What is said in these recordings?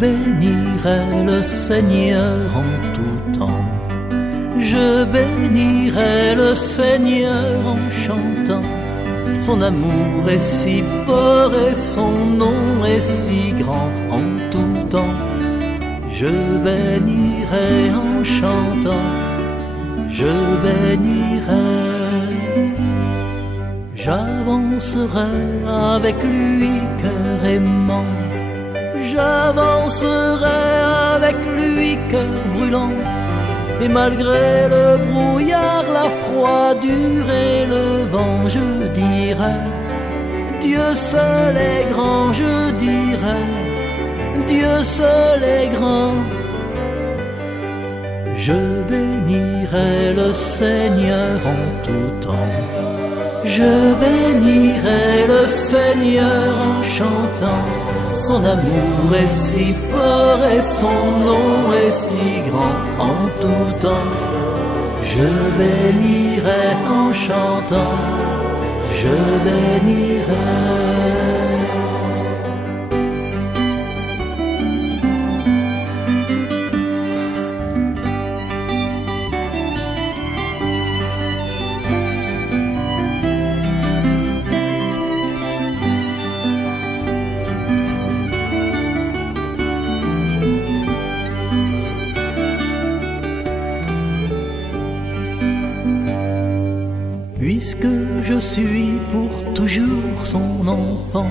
bénirai le Seigneur en tout temps. Je bénirai le Seigneur en chantant. Son amour est si fort et son nom est si grand en tout temps. Je bénirai en chantant. Je bénirai. J'avancerai avec lui cœur aimant. J'avancerai avec lui cœur brûlant. Et malgré le brouillard, la froidure et le vent, je dirai, Dieu seul est grand, je dirai, Dieu seul est grand. Je bénirai le Seigneur en tout temps. Je bénirai le Seigneur en chantant. Son amour est si fort et son nom est si grand en tout temps. Je bénirai en chantant. Je bénirai. Puisque je suis pour toujours son enfant,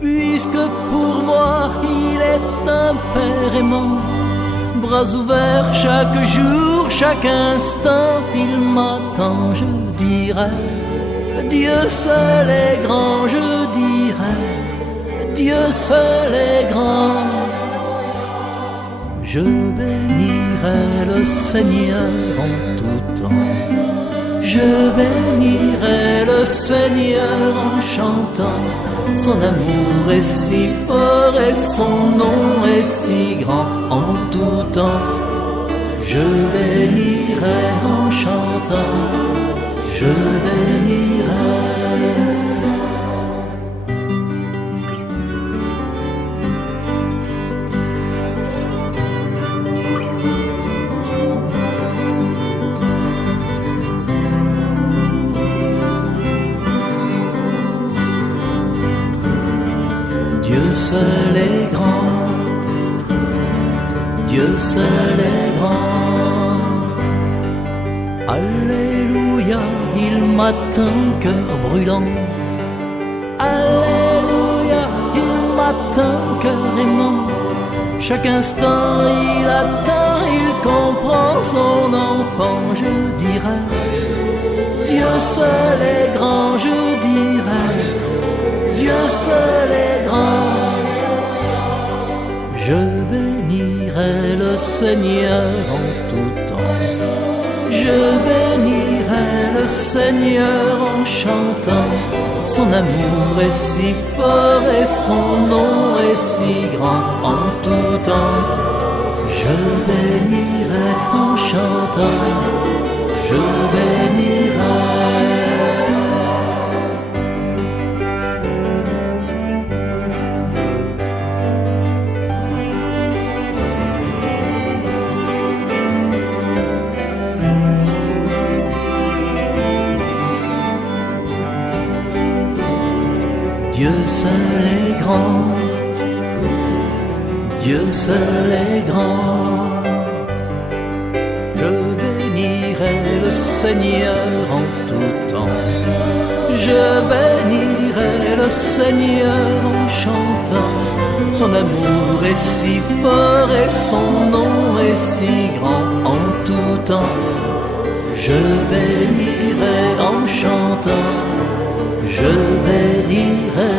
puisque pour moi il est un père aimant, bras ouverts chaque jour, chaque instant, il m'attend, je dirai, Dieu seul est grand, je dirai, Dieu seul est grand. Je bénirai le Seigneur en tout temps. Je bénirai le Seigneur en chantant. Son amour est si fort et son nom est si grand en tout temps. Je bénirai en chantant. Je bénirai. Dieu seul est grand, Dieu seul est grand. Alléluia, il m'atteint cœur brûlant. Alléluia, il m'atteint cœur aimant. Chaque instant il attend, il comprend son enfant. Je dirai, Dieu seul est grand, je dirai, Dieu seul est grand. Je bénirai le Seigneur en tout temps. Je bénirai le Seigneur en chantant. Son amour est si fort et son nom est si grand en tout temps. Je bénirai en chantant. Je bénirai. Dieu seul est grand, Dieu seul est grand. Je bénirai le Seigneur en tout temps. Je bénirai le Seigneur en chantant. Son amour est si fort et son nom est si grand en tout temps. Je bénirai en chantant. Je bénirai.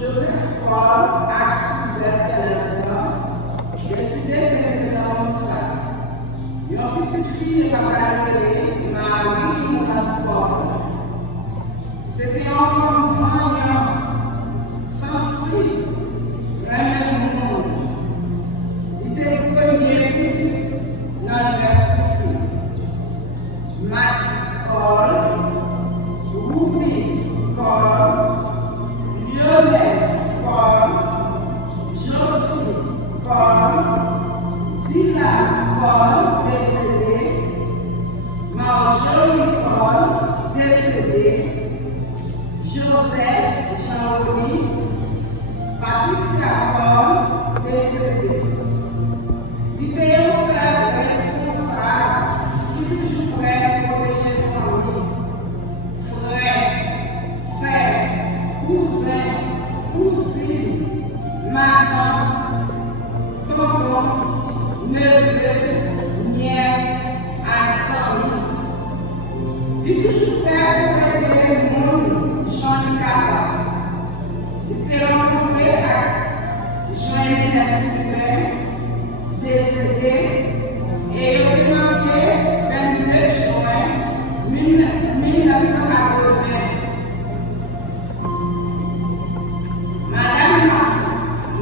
Je vais croire à Suzette Calabria, décidé de dans ça. Une petite fille va appeler Marie Mourad. C'était un enfant vaillant, sensible, vraiment du monde. Il était le premier petit dans le petit. Max Cole, Ruby Cole, Lionel Jean-Paul, décédé, Joseph Jean-Louis, Patricia Paul, décédé. Il était un seul responsable qui toujours prêt pour protéger les familles, frères, sœurs, cousins, cousines, mamans, tontons, neveux, nièces, amis. Il est toujours prêt pour aider le monde, handicapable. Il était rencontré avec Jean-Émile Sylvain, décédé, et il est marié 22 juin 1980.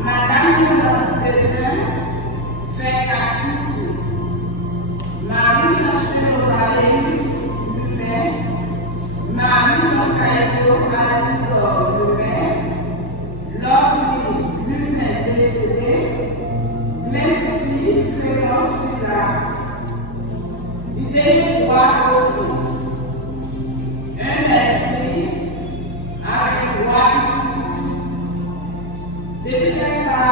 Madame Yolande Devin fait acquis. Marie National Valens Lubin, Marie Noncaïdo Alidor Lubin, Lovely Lubin décédé, Leslie Florence Silla. L'idée droit au fils. Un esprit avec gratitude. Depuis ça,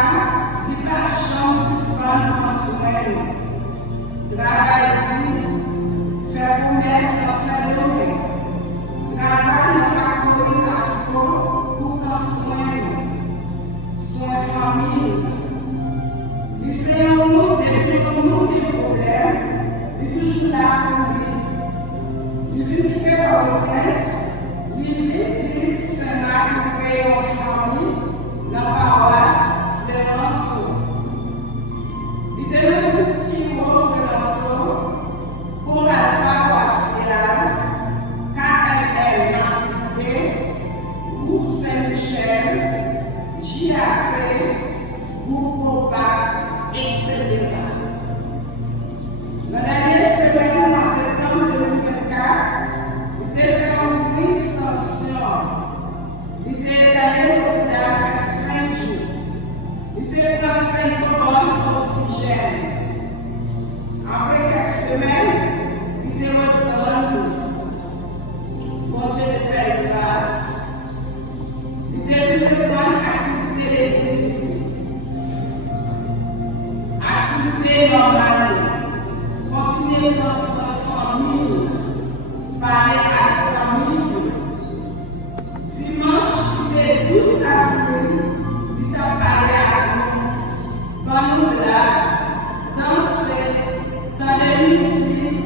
il n'a pas chance de se prendre en soin. Travail dit, faire commerce dans sa domaine. Travail dans la factorisation pour qu'en soin famille. C'est un monde depuis un monde de problèmes, il est toujours là pour lui. Il vit par le presse, il vit Saint-Marc créé en famille, dans la paroisse de Lançon. Il est le groupe qui montre Lançon pour la paroissiale, KLL Nativité, groupe Saint-Michel, JAC, groupe Copac, etc. Dans l'année semaine, en septembre 2024, il était fait une extension. Il était allé au l'hôpital faire 5 jours. Il était dans 5 colonnes d'oxygène. Après quelques semaines, il était retourné. Bon Dieu de faire grâce. Il était venu de bonne activité d'église. Activité normale, continuer dans son famille, parler à sa famille. Dimanche, il est 12 avril, il a parlé à nous, comme nous là, danser, dans les musiques,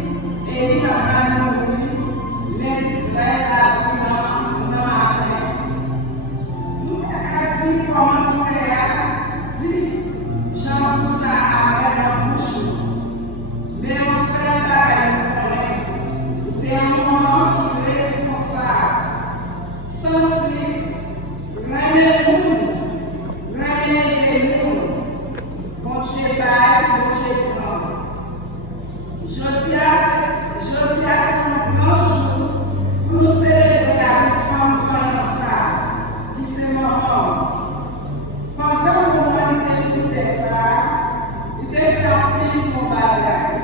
et il a pas nourri les 13 avril dans la paix. Nous avons dit comment nous faire, dit Jean Moussa avec la bouche. Mais on sait pas nous connaît. C'est un moment qui est responsable. Sensible, rendez-nous, rendez-nous. Bon Dieu bail, bon Dieu grand. Je dis à ce grand jour pour nous célébrer la femme croyance qui c'est mon homme. Pendant le moment il était sur ça, il était fait un pays pour bagaille.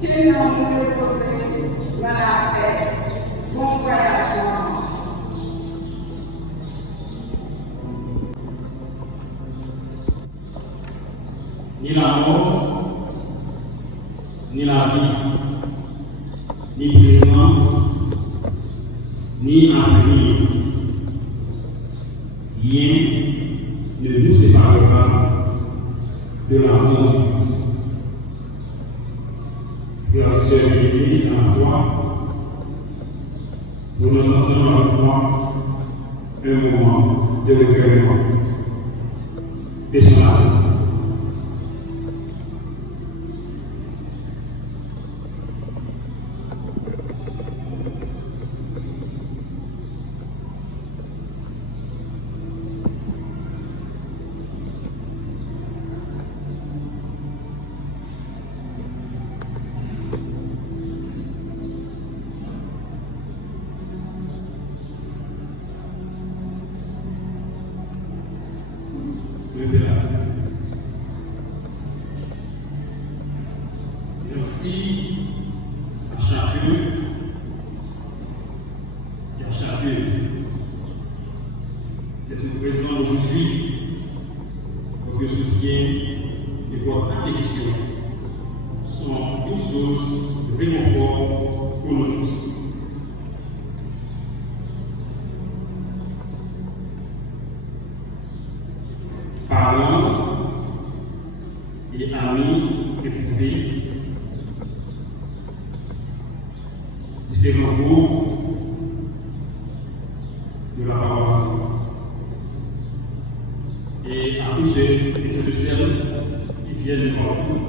Qu'il n'en nous reposer dans la paix. Bon voyage. Ni la mort, ni la vie, ni présent, ni avenir. Rien ne nous séparera de l'amour du Christ. Frères et sœurs unis dans la foi, nous nous enseignons la foi un moment de recueillement. Et cela, présent aujourd'hui pour que soucier de votre affection sont une source de réconfort pour nous tous. Parents et amis éprouvés, différents groupes de la paroisse, et à tous ceux et toutes celles qui viennent partout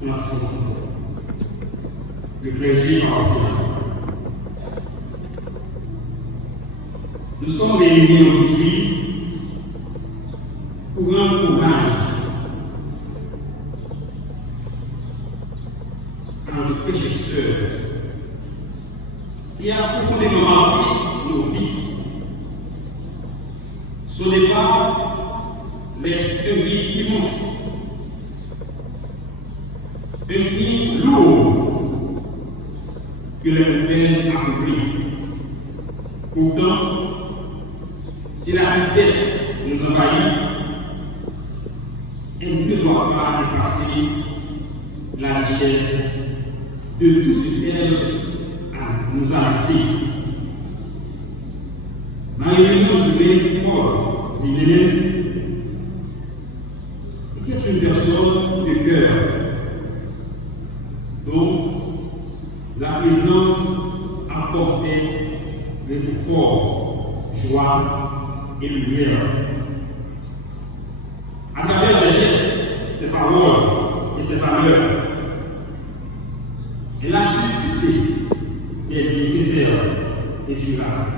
dans la circonstance, le clergé paroissial. Nous sommes réunis aujourd'hui pour rendre hommage à notre prédécesseur qui a profondément marqué nos vies. Son départ laisse un vide immense, un signe lourd que le Père a compris. Pourtant, si la tristesse nous envahit, elle ne doit pas effacer la richesse de tout ce qu'elle nous a laissé. Marie-Léon de Paul Zimenen était une personne de cœur dont la présence apportait réconfort, joie et lumière. À travers ses gestes, ses paroles et ses valeurs, elle a su tisser des nécessaires et durables.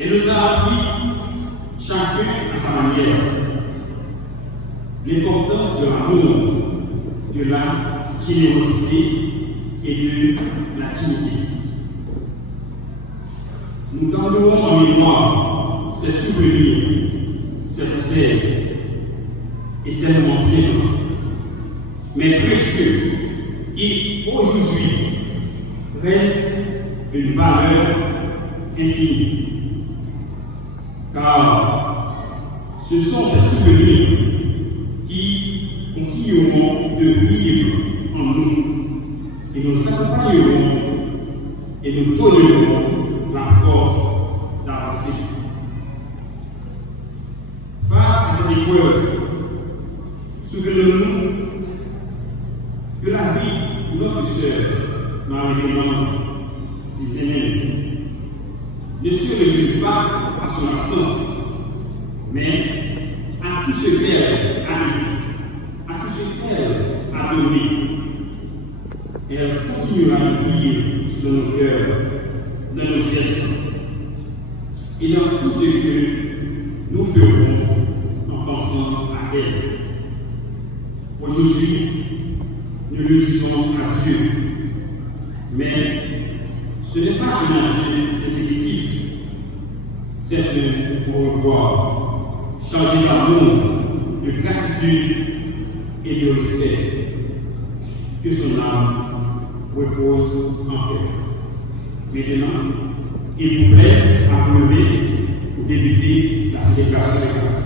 Elle nous a appris, chacun à sa manière, l'importance de l'amour, de la générosité et de la dignité. Nous garderons en mémoire ces souvenirs, ces conseils et ces moments simples, mais précieux, qui aujourd'hui prennent une valeur infinie. Car ce sont ces souvenirs qui continueront de vivre en nous et nous accompagneront et nous donneront la force d'avancer. Face à cette épreuve, souvenons-nous que la vie de notre sœur Marie-Léon Zimenen ne se résume pas à son absence, mais à tout ce qu'elle a eu, à tout ce qu'elle a donné. Elle continuera de vivre dans nos cœurs, dans nos gestes et dans tout ce que nous ferons en pensant à elle. Aujourd'hui, nous le disons à Dieu, mais ce n'est pas un enjeu définitif. C'est un au revoir, chargé d'amour, de gratitude et de respect. Que son âme repose en paix. Maintenant, il vous plaise à vous lever pour débuter la célébration de grâce.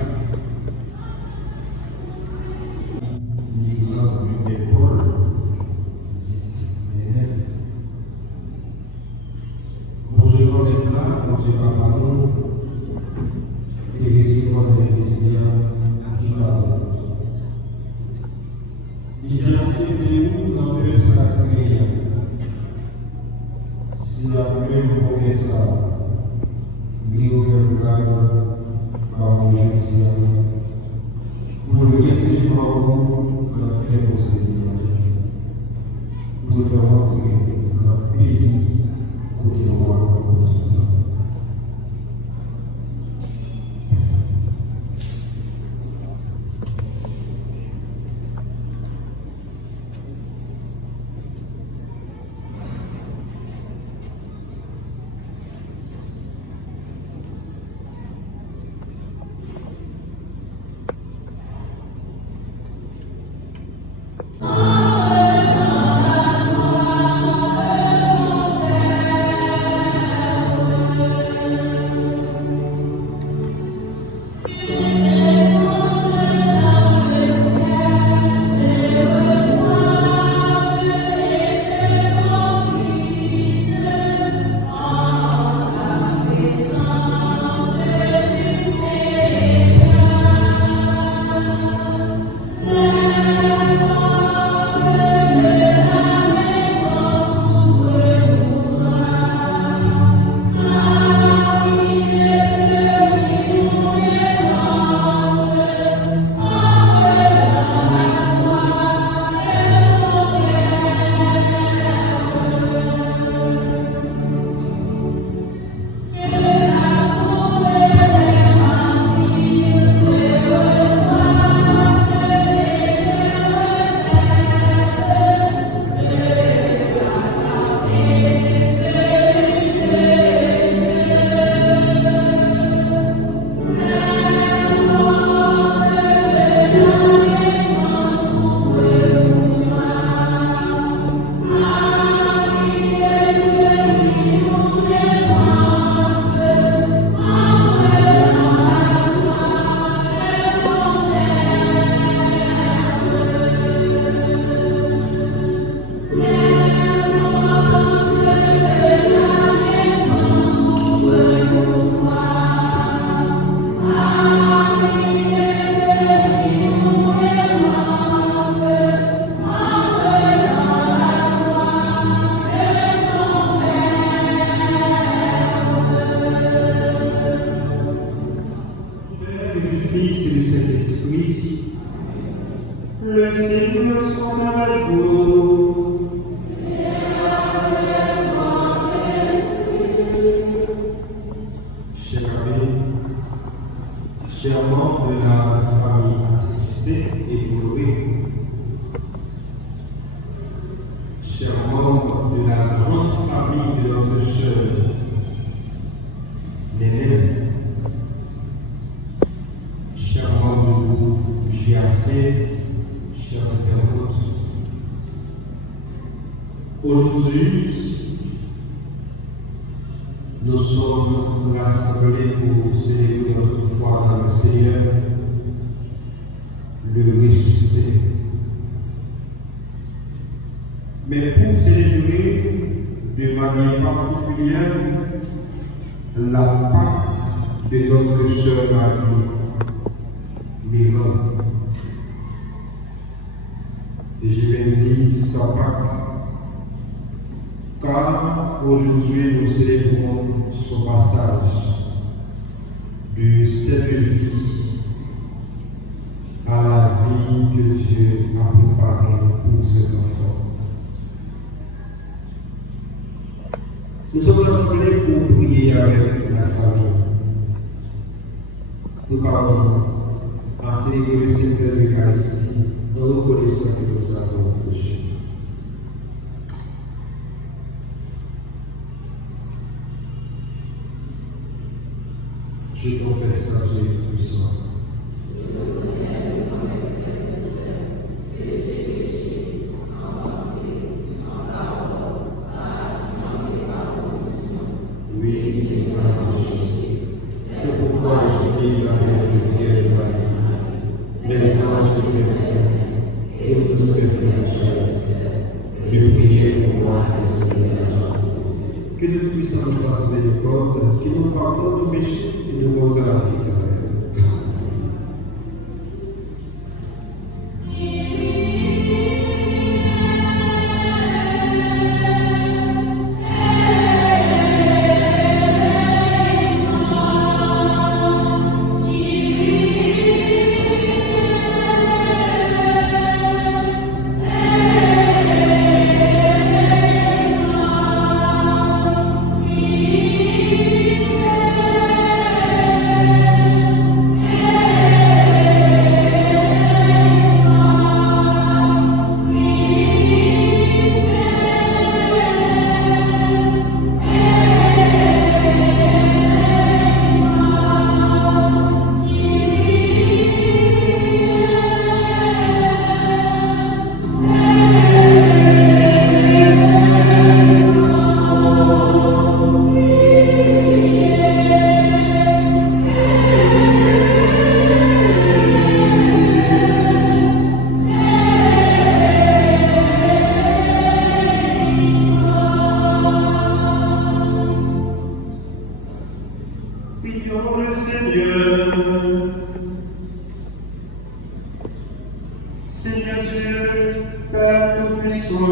la grande famille de notre sœur Néné, chers membres du groupe JAC, chers internautes, aujourd'hui, nous sommes rassemblés pour célébrer notre foi dans le Seigneur, le ressuscité. Mais pour célébrer de manière particulière la Pâque de notre sœur Marie, Milan. Et je vais dire sa Pâque, car aujourd'hui nous célébrons son passage de cette vie à la vie que Dieu a préparée pour ses enfants. Nous sommes rassemblés pour prier avec la famille. Nous parlons à célébrer le Seigneur de l'Eucharistie en reconnaissant que nous avons péché. Je confesse à Dieu puissant. C'est pourquoi je vis la Vierge Marie, les anges de Christ, et tous ceux qui sont de prier pour moi et Seigneur. Que Dieu puisse nous faire miséricorde, qu'il nous pardonne nos péchés et nous rende la vie éternelle. Seigneur Dieu, Père Tout-Puissant,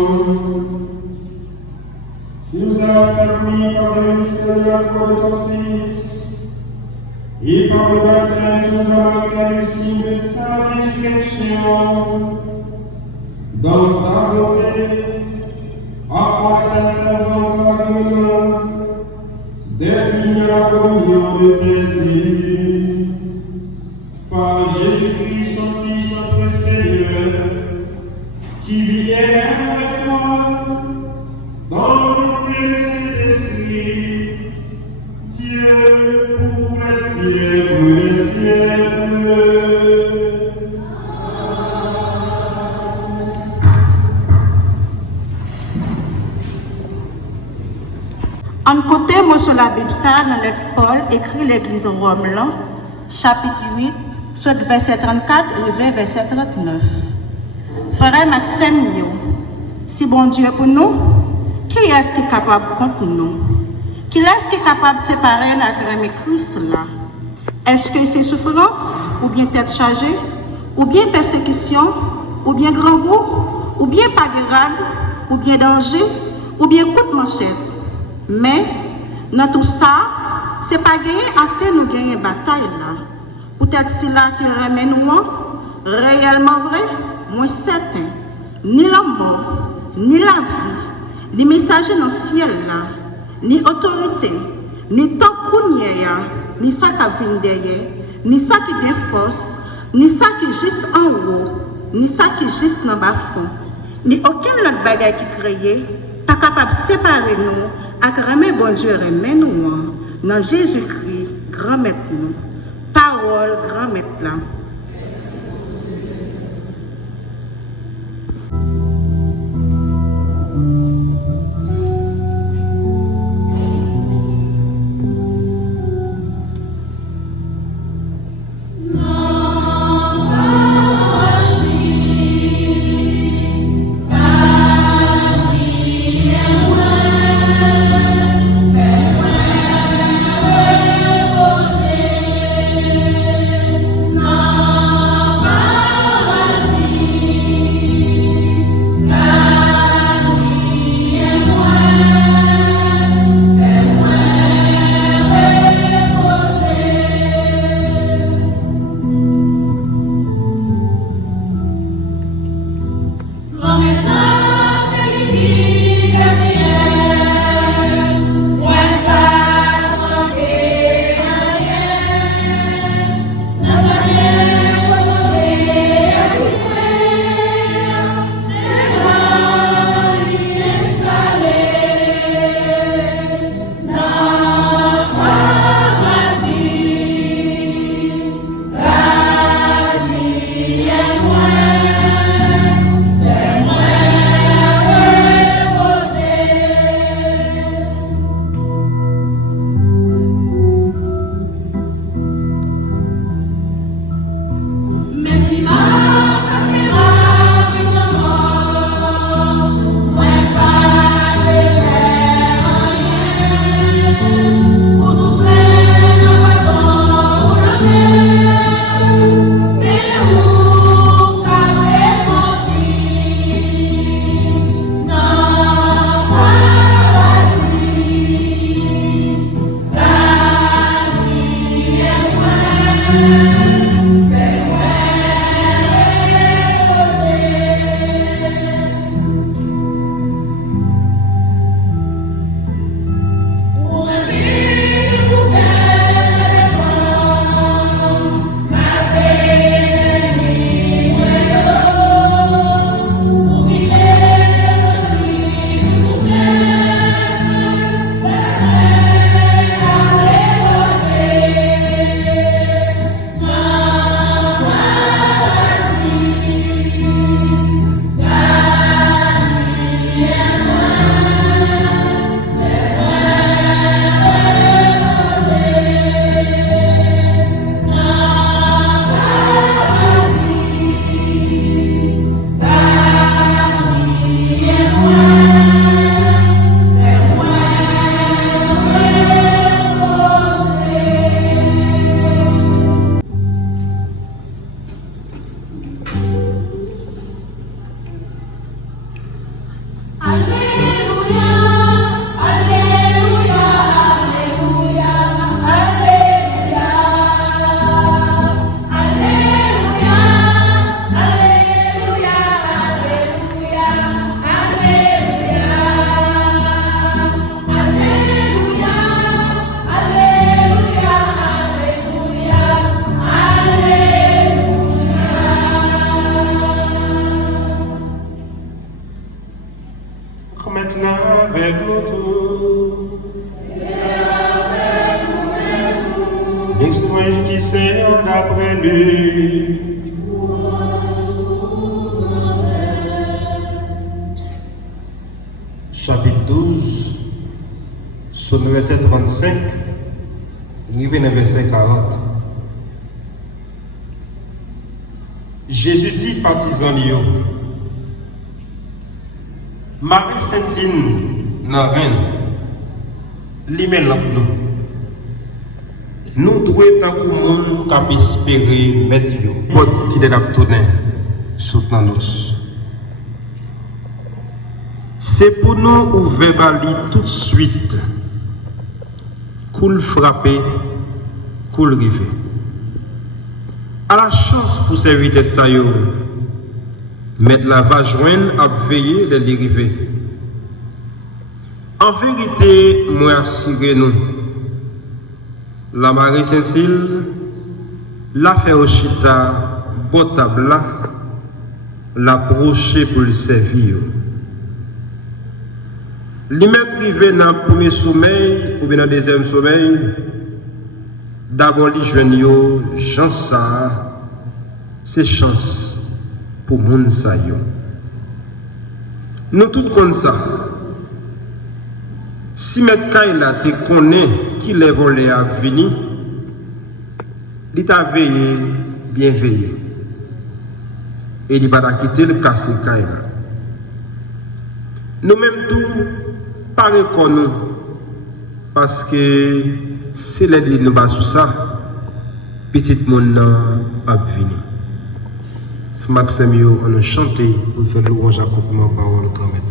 tu nous as affermis par le mystère de la croix de ton Fils, et par le baptême tu nous as donné le signe de sa résurrection. Dans ta bonté, accorde à ta servante Marie d'être unie à la communion de tes élus. Par Jésus-Christ, ton Fils, notre Seigneur, qui vit et règne avec toi, dans l'unité de Saint-Esprit, Dieu pour les siècles. En côté, moi sur la Bible, ça, dans le Paul écrit l'Église au Rome, chapitre 8, soit verset 34 et verset 39. Frère Maxime, si bon Dieu pour nous, qui est-ce qui est capable contre nous? Qui est-ce qui est capable de séparer la crème et Christ là? Est-ce que c'est souffrance, ou bien tête chargée, ou bien persécution, ou bien grand goût, ou bien pagérade, ou bien danger, ou bien coup de manchette? Mais, dans tout ça, c'est pas gagner assez nous gagner une bataille là. Peut-être c'est là qui remet nous réellement vrai, moi certain. Ni la mort, ni la vie, ni messager dans le ciel là, ni autorité, ni temps qu'on y a, ni ça qui vient derrière, ni ça qui est force, ni ça qui est juste en haut, ni ça qui est juste dans le bas fond, ni aucun autre bagage qui créé, pas capable de séparer nous, à remettre bon Dieu remet nous, dans Jésus-Christ, grand maître nous. Parole, grand maître là. L'extrait qui s'est d'après lui. Chapitre 12, sur le verset 35, arrivé au verset 40. Jésus dit partisan Lio, Marie Sainte-Cine, la reine, lui-même nous. Nous devons tant que monde qui espérer mettre yo. Qui est à tourner soutenant nous. C'est pour nous ouvrir bali tout de suite. Cool frapper, cool river. À la chance pour servir de ça yo. Mettre la va joindre à veiller les river. En vérité, moi assurer nous. La Marie Saint-Cile, la fait au chita, botable, l'approcher pour le servir. Li met privé dans le premier sommeil ou bien dans le deuxième sommeil, d'abord li jwenn yo, Jean ça, c'est chance pour moun sa yo. Nous tout comme ça. Si met Kaila te connaît qui les volé à venir, il t'a veillé, bien veillé. Et il va quitter le casser Kaila. Nous-mêmes tout, pas reconnu, parce que c'est l'aide nous bas sous ça, petit monde a venir. Maxime, on a chanté pour faire louange à couple parole quand même.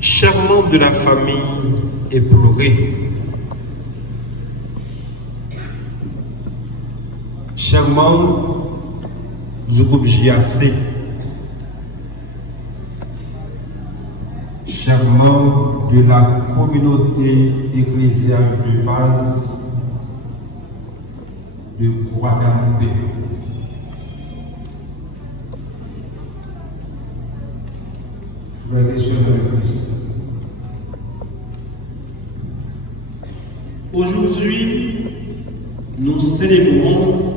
Chers membres de la famille éplorée, chers membres du groupe JAC, chers membres de la communauté ecclésiale de base de Guadeloupe, frères et sœurs de Christ. Aujourd'hui, nous célébrons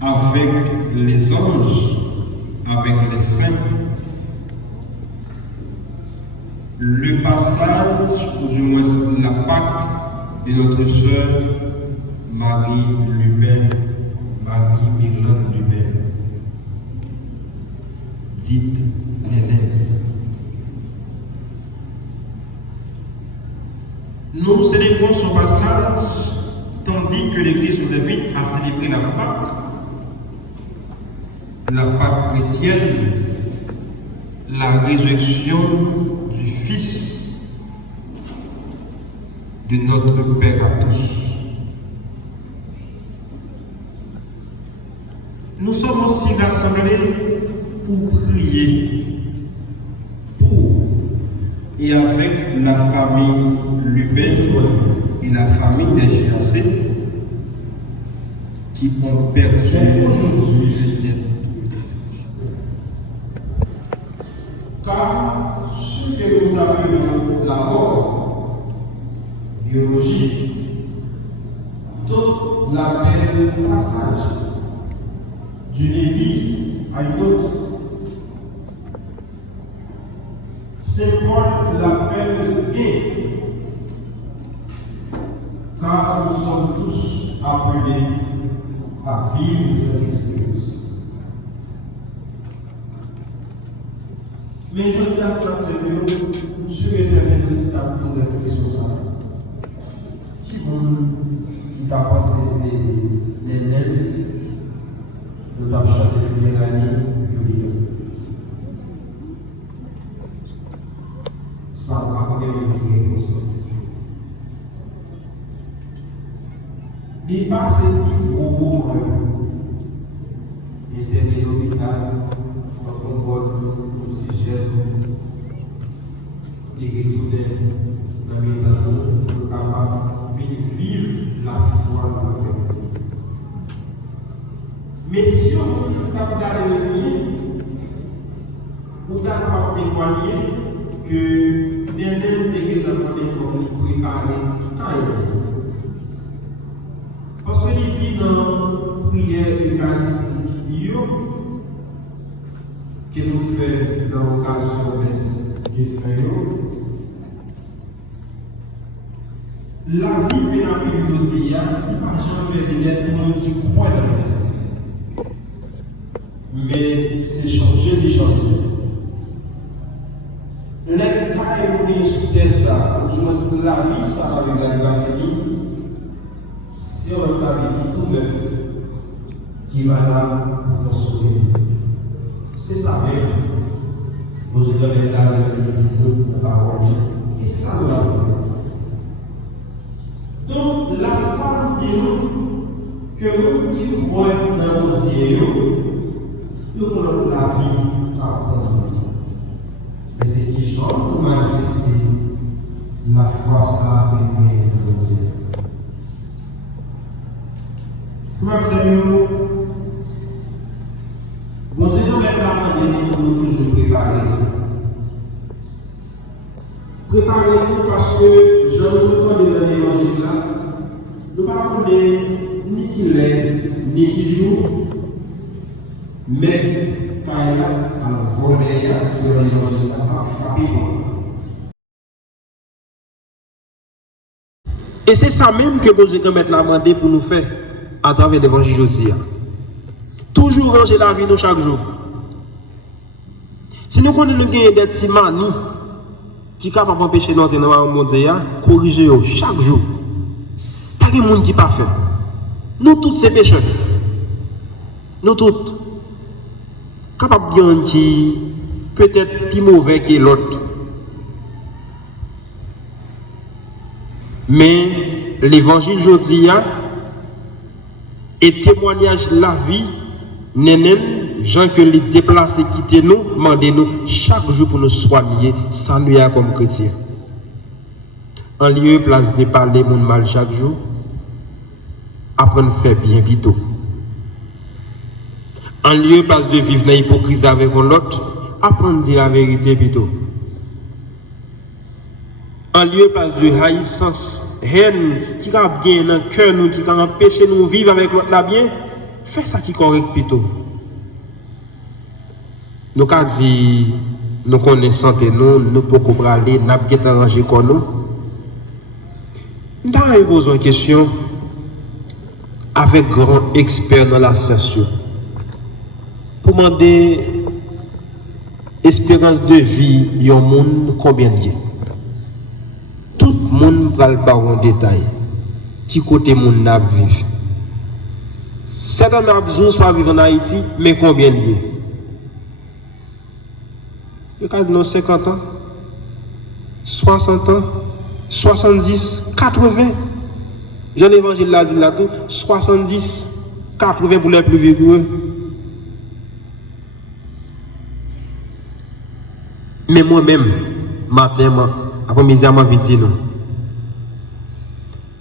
avec les anges, avec les saints, le passage, ou du moins la Pâque de notre sœur Marie Lubin, Marie-Myrlande Lubin, dite Néné. Nous célébrons son passage tandis que l'Église nous invite à célébrer la Pâque chrétienne, la résurrection du Fils de notre Père à tous. Nous sommes aussi rassemblés pour prier pour et avec la famille Lubin et la famille des JAC qui ont perdu aujourd'hui. Car ce que nous appelons la mort biologique, d'autres l'appellent passage d'une vie à une autre. Saint Paul l'appelle gain, car nous sommes tous appelés à vivre cette expérience. Mais je tiens à dire que je suis réservé à vous appeler sur ça. Qui t'a passé les neiges, nous avons chanté l'année Julien. Sans avoir oublié comme ça. Il passe des gros il était à l'hôpital, on voit l'oxygène, il retournait dans les temps pour capable de vivre la foi de la vie. Mais si on est capable de on est capable de témoigner que bien même les gens ont préparé tant. Parce que il dit dans la prière eucharistique que nous faisons dans l'occasion du feu, la vie de la Bible, il n'y a pas jamais tout le monde qui croit dans le reste. Mais c'est changer de changer. Les cas qui sont sur ça, la vie, ça va finir. C'est un cas tout neuf qui va là pour construire. C'est ça même. Nous avons l'âge de l'Église pour parole. Et c'est ça nous. Donc la femme dit que nous qui croyons dans nos yeux, nous avons la vie à prendre. Mais c'est qui genre pour manifester la foi ça avec nos yeux. Seigneur, bon Dieu nous met la main pour nous toujours préparer. Préparez-nous parce que je nous entends de l'évangile là, nous ne parlons ni qu'il est, ni qu'il joue, mais quand il a volé sur l'évangile là, a frappé. Et c'est ça même que vous avez maintenant demandé pour nous faire à travers l'évangile aujourd'hui. Toujours ranger la vie de chaque jour. Si nous connaissons des petits manies qui sont capables d'empêcher notre dans le monde, corriger chaque jour. Pas de monde qui n'est pas fait. Nous tous ces pécheurs. Nous tous. Capables de dire qui peut-être plus mauvais que l'autre. Mais l'évangile aujourd'hui et témoignage de la vie, nénen, gens que les déplacés quitter nous, demandez-nous chaque jour pour nous soigner, ça nous a comme chrétiens. En lieu place de parler mon mal chaque jour, apprendre à faire bien plutôt. En lieu place de vivre dans l'hypocrisie avec l'autre, apprendre à dire la vérité plutôt. En lieu place de haïssance, haine qui a bien dans le cœur nous, qui a empêché nous vivre avec l'autre là bien, fais ça qui est correct plutôt. Nous avons dit, nous connaissons nous pouvons aller, nous avons arrangé comme nous. Nous avons posé une question avec grand expert dans la session. Pour demander espérance de vie, il y a un monde combien de temps? Tout le monde va le parler en détail. Qui côté monde n'a vivre? Certains n'a soit vivre en Haïti, mais combien de temps? Il y a 50 ans, 60 ans, 70, 80. Jean l'évangile l'a dit là tout, 70, 80 pour les plus vigoureux. Mais moi-même, matin, après-midi, je vais dire,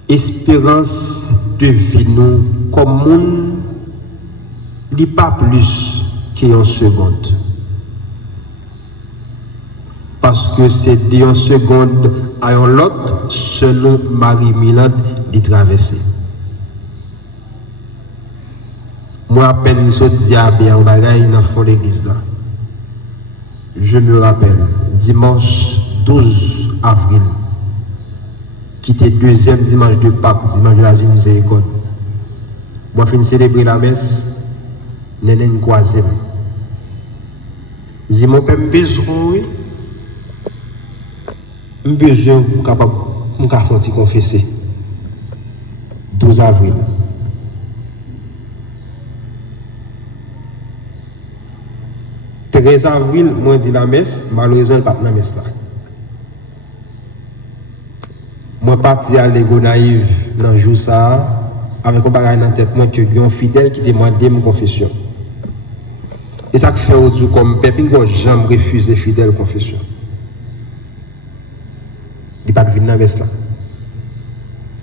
espérance de vie, nous, comme monde, n'est pas plus qu'une seconde. Parce que c'est d'une seconde à l'autre, selon Marie-Milande, d'y traverser. Moi, à peine je dis à bien bagaille dans le fond de l'église là. Je me rappelle, dimanche 12 avril, qui était deuxième dimanche de Pâques, dimanche de la miséricorde. Moi, je finis célébrer la messe, néné une croisée. Je dis, mon père, besoin, besoin capable de faire confesser. 12 avril. Le 13 avril, moi je dis la messe, malheureusement, je ne pas la messe là. Moi parti à l'ego naïf dans le jour ça, avec un bagage dans la tête, moi que un fidèle qui demandait mon confession. Et ça fait aujourd'hui comme Pépin, je n'ai jamais refusé fidèle confession. Il n'est pas venu dans la messe là.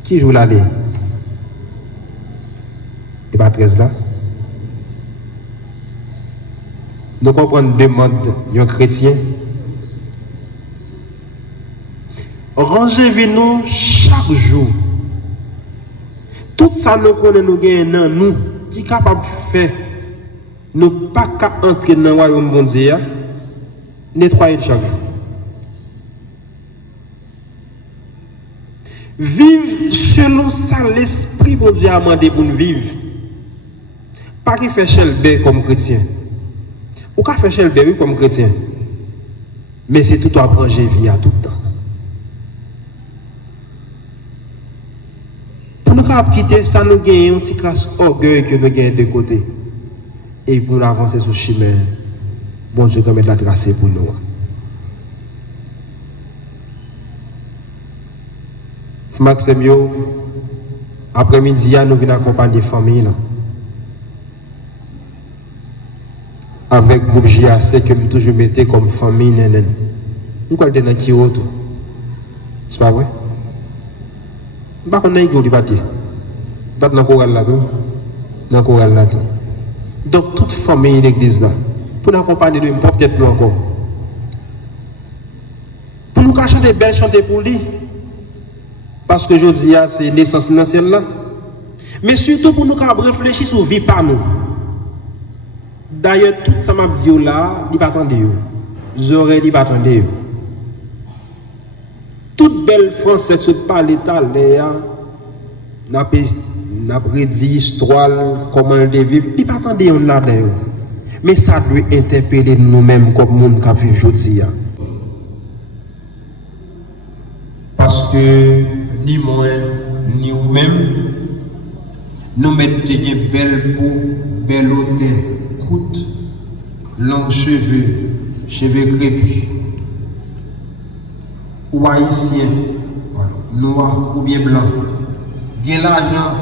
Qui joue l'aller? Il n'est pas 13 là. Nous comprenons deux modes d'un chrétien. Rangez-nous chaque jour. Tout ça nous connaissons, nous gagnons, nous, qui est capable de faire, nous pas qu'à entrer dans le royaume de Dieu, nettoyer chaque jour. Vivre selon ça, l'esprit pour Dieu a demandé pour nous vivre. Pas qu'il fait chelbe comme chrétien. Ou qu'à faire chelbe comme chrétien. Mais c'est tout à prendre vie à tout le temps. Pour nous quitter ça, nous gagnons un petit crasse orgueil que nous gagnons de côté. Et pour nous avancer sur le chemin, bon Dieu, comme la tracé pour nous. Maxime, Après-midi, nous venons accompagner les familles. Avec le groupe JAC que nous toujours mettons comme famille. Nous allons dans qui autre. C'est pas vrai? Je ne sais pas si vous avez dit. Je ne sais pas si vous avez dit. Donc, toute famille de l'église là, pour nous accompagner, nous peut-être nous encore. Pour nous chanter belle chanter pour lui. Parce que je dis, c'est l'essence dans celle-là. Mais surtout pour nous réfléchir sur la vie par nous. D'ailleurs, tout ça m'a dit là, il ne pas attendre. J'aurais dit pas attendre. Toute belle française se parle italien, n'a prédit l'histoire, comment elle vivre, il ne pas attendre là-dedans. Mais ça doit interpeller nous-mêmes comme monde qui vit aujourd'hui. Parce que ni moi, ni vous-même, nous mettons des belles peaux, belles odeurs, coûte, longs cheveux, cheveux crépus, ou haïtiens, voilà, noirs ou bien blancs, bien l'argent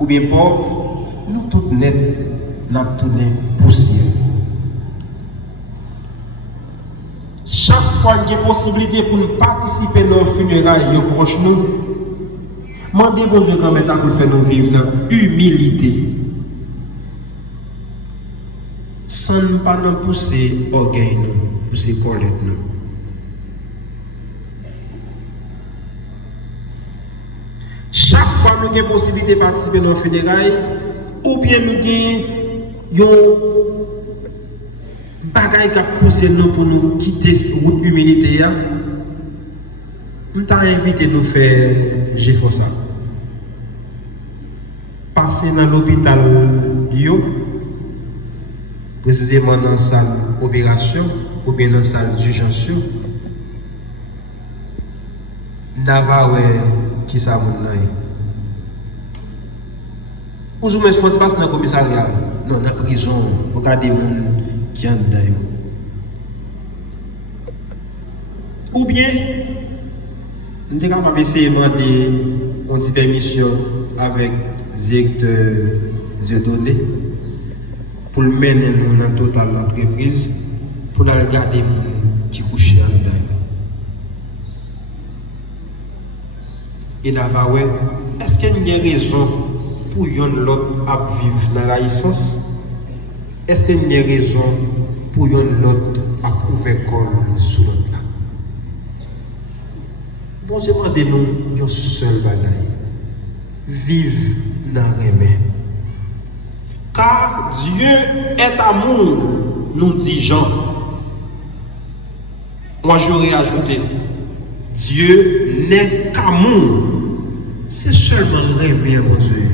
ou bien pauvres, nous tous nets, nous tourné poussière. Chaque fois qu'il y a possibilité pour nous participer dans les funérailles proches de nous, demandez bon Dieu quand même pour faire nous vivre dans humilité. Sans ne pas nous pousser orgueil, nous, pousser colère. Nous. Chaque fois que nous avons possibilité de participer dans les funérailles, ou bien nous avons bagaille qui a poussé nous pour nous quitter cette route humilité, nous t'avons invité à nous faire GFOSA. Passer dans l'hôpital précisément dans la salle d'opération ou bien dans la salle d'urgence. Nava qui ça mon naï. Ou je me suis fait passer dans le commissariat, non, dans la prison, pour garder les gens qui sont dedans. Ou bien, nous avons essayé de demander une permission avec le directeur Dieudonné pour le mener dans la totale l'entreprise, pour regarder les gens qui couchent dedans. Et là, est-ce qu'il y a une raison pour l'autre à vivre dans la licence? Est-ce qu'il y a une raison pour l'autre à ouvrir col sous l'autre là? Bon, je demande nous une seule bagaille. Vive dans les mains. Car Dieu est amour, nous dit Jean. Moi, j'aurais ajouté, Dieu n'est qu'amour. C'est seulement aimer, mon Dieu.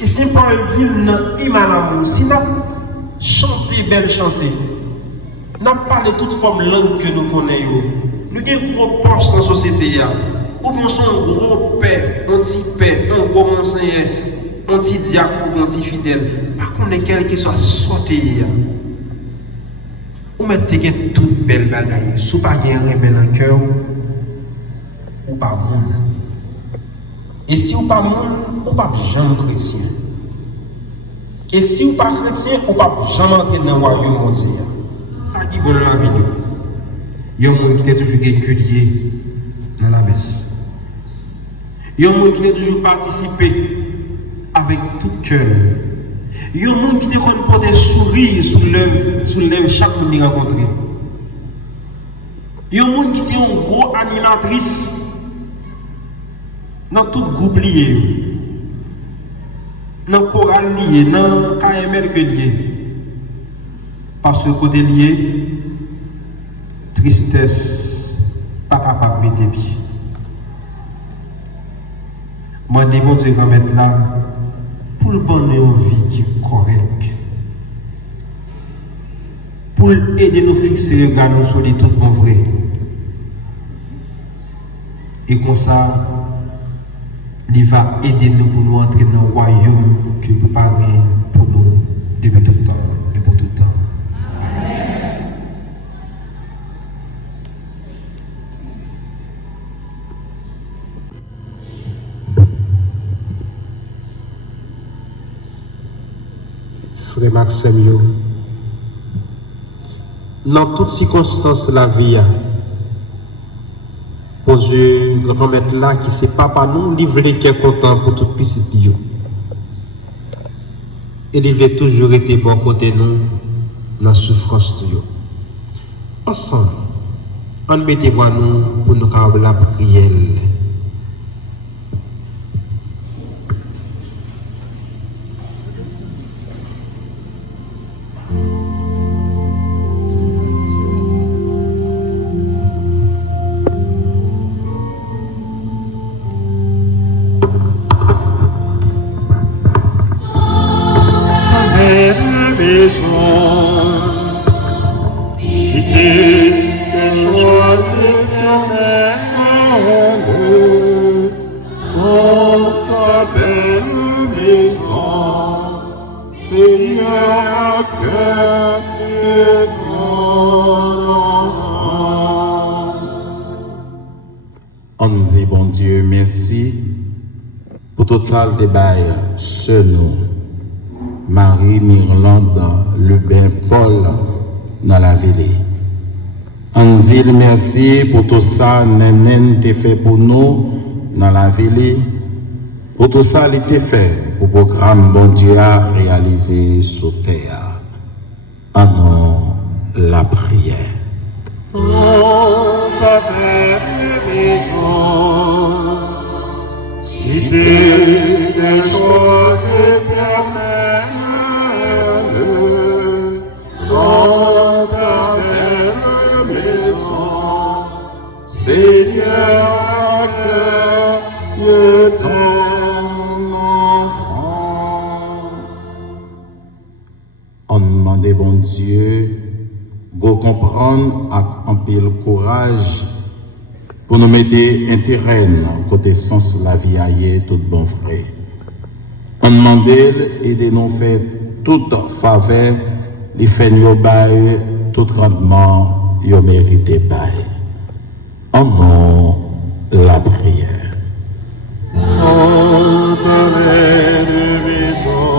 Et si Paul dit, non, il m'a l'amour. Si nous chantons, belle chanter, nous parlons de toute forme de langue que nous connaissons. Nous avons un gros poste dans la société. Ou bien son gros père, un petit père, un gros enseignant, un petit diacre ou un petit fidèle. Par contre, quelqu'un qui soit sorti. Ou mettez toute belle bagaille. Si vous n'avez pas de remède dans le cœur, ou pas monde. Et si vous pas monde, ou pas jamais chrétien. Et si vous pas chrétien, ou pas jamais entrer dans le royaume de Dieu. Ça qui est bon dans la vie. Il y a un monde qui est toujours régulier dans la messe. Il y a un monde qui est toujours participé avec tout cœur. Il y a un monde qui te porter sourire sous l'œuvre chaque monde qu'il rencontre. Il y a un monde qui est une grosse animatrice dans tout groupe lié, dans le choral lié, dans le KML que lié. Parce que côté lié, tristesse, pas capable de mettre pieds. Moi, je bon Dieu va mettre là pour le donner une vie qui est correcte. Pour aider nous fixer le regard sur les tout bon vrai. Et comme ça, il va aider nous pour nous entrer dans le royaume que vous préparez pour nous depuis tout le temps et pour tout le temps. Amen. frère Maxime, dans toutes circonstances de la vie, pour un grand maître là qui c'est papa nous, livrer qui est content pour tout petit bio. Et il veut toujours été bon côté nous dans la souffrance de nous. Ensemble, on mettez voix nous pour nous faire la prière. On dit, bon Dieu, merci pour toute salle de bail, chez nous, Marie, Mirlande, Lubin, Paul, dans la ville. On dit merci pour tout ça, Nénen t'es fait pour nous, dans la ville. Pour tout ça, il était fait pour le programme bon Dieu a réalisé sur terre. En nom, la prière. Ta belle maison, cité des choses éternelles, dans ta belle maison, Seigneur, accueille ton enfant. On demande bon Dieu, vous comprendre avec un pile courage pour nous mettre intérêt côté sens la vie aille tout bon frère. On demande aider nous faire toute faveur, les faire nous bail tout rendement yo mérité bail. En nom la prière. En ta belle maison,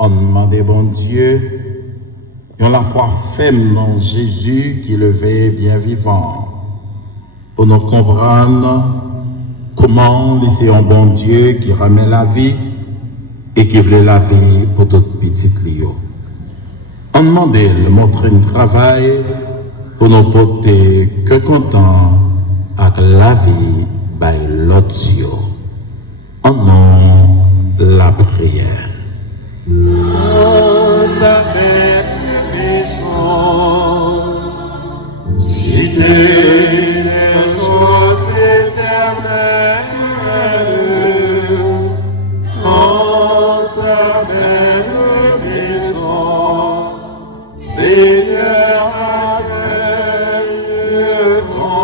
on demande bon Dieu, et la foi ferme dans Jésus qui le veut bien vivant, pour nous comprendre comment laisser un bon Dieu qui ramène la vie et qui veut la vie pour toute petite Lio. On demande de montrer un travail pour nous porter que content avec la vie by l'autre. En nom la prière. ta belle maison, cité des choses éternelles, en ta belle maison, Seigneur, accueille ton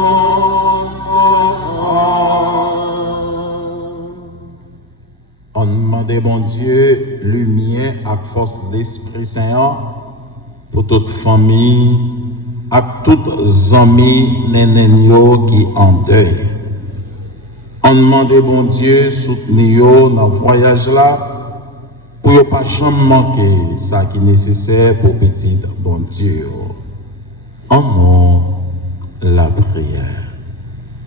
enfant. On demande bon Dieu, lumière à force de l'Esprit Saint pour toute famille, à toutes amis nénénio qui en deuil. On demande bon Dieu, soutenir dans le voyage là, pour ne pas jamais manquer ça qui est nécessaire pour petit bon Dieu. En nom, la prière.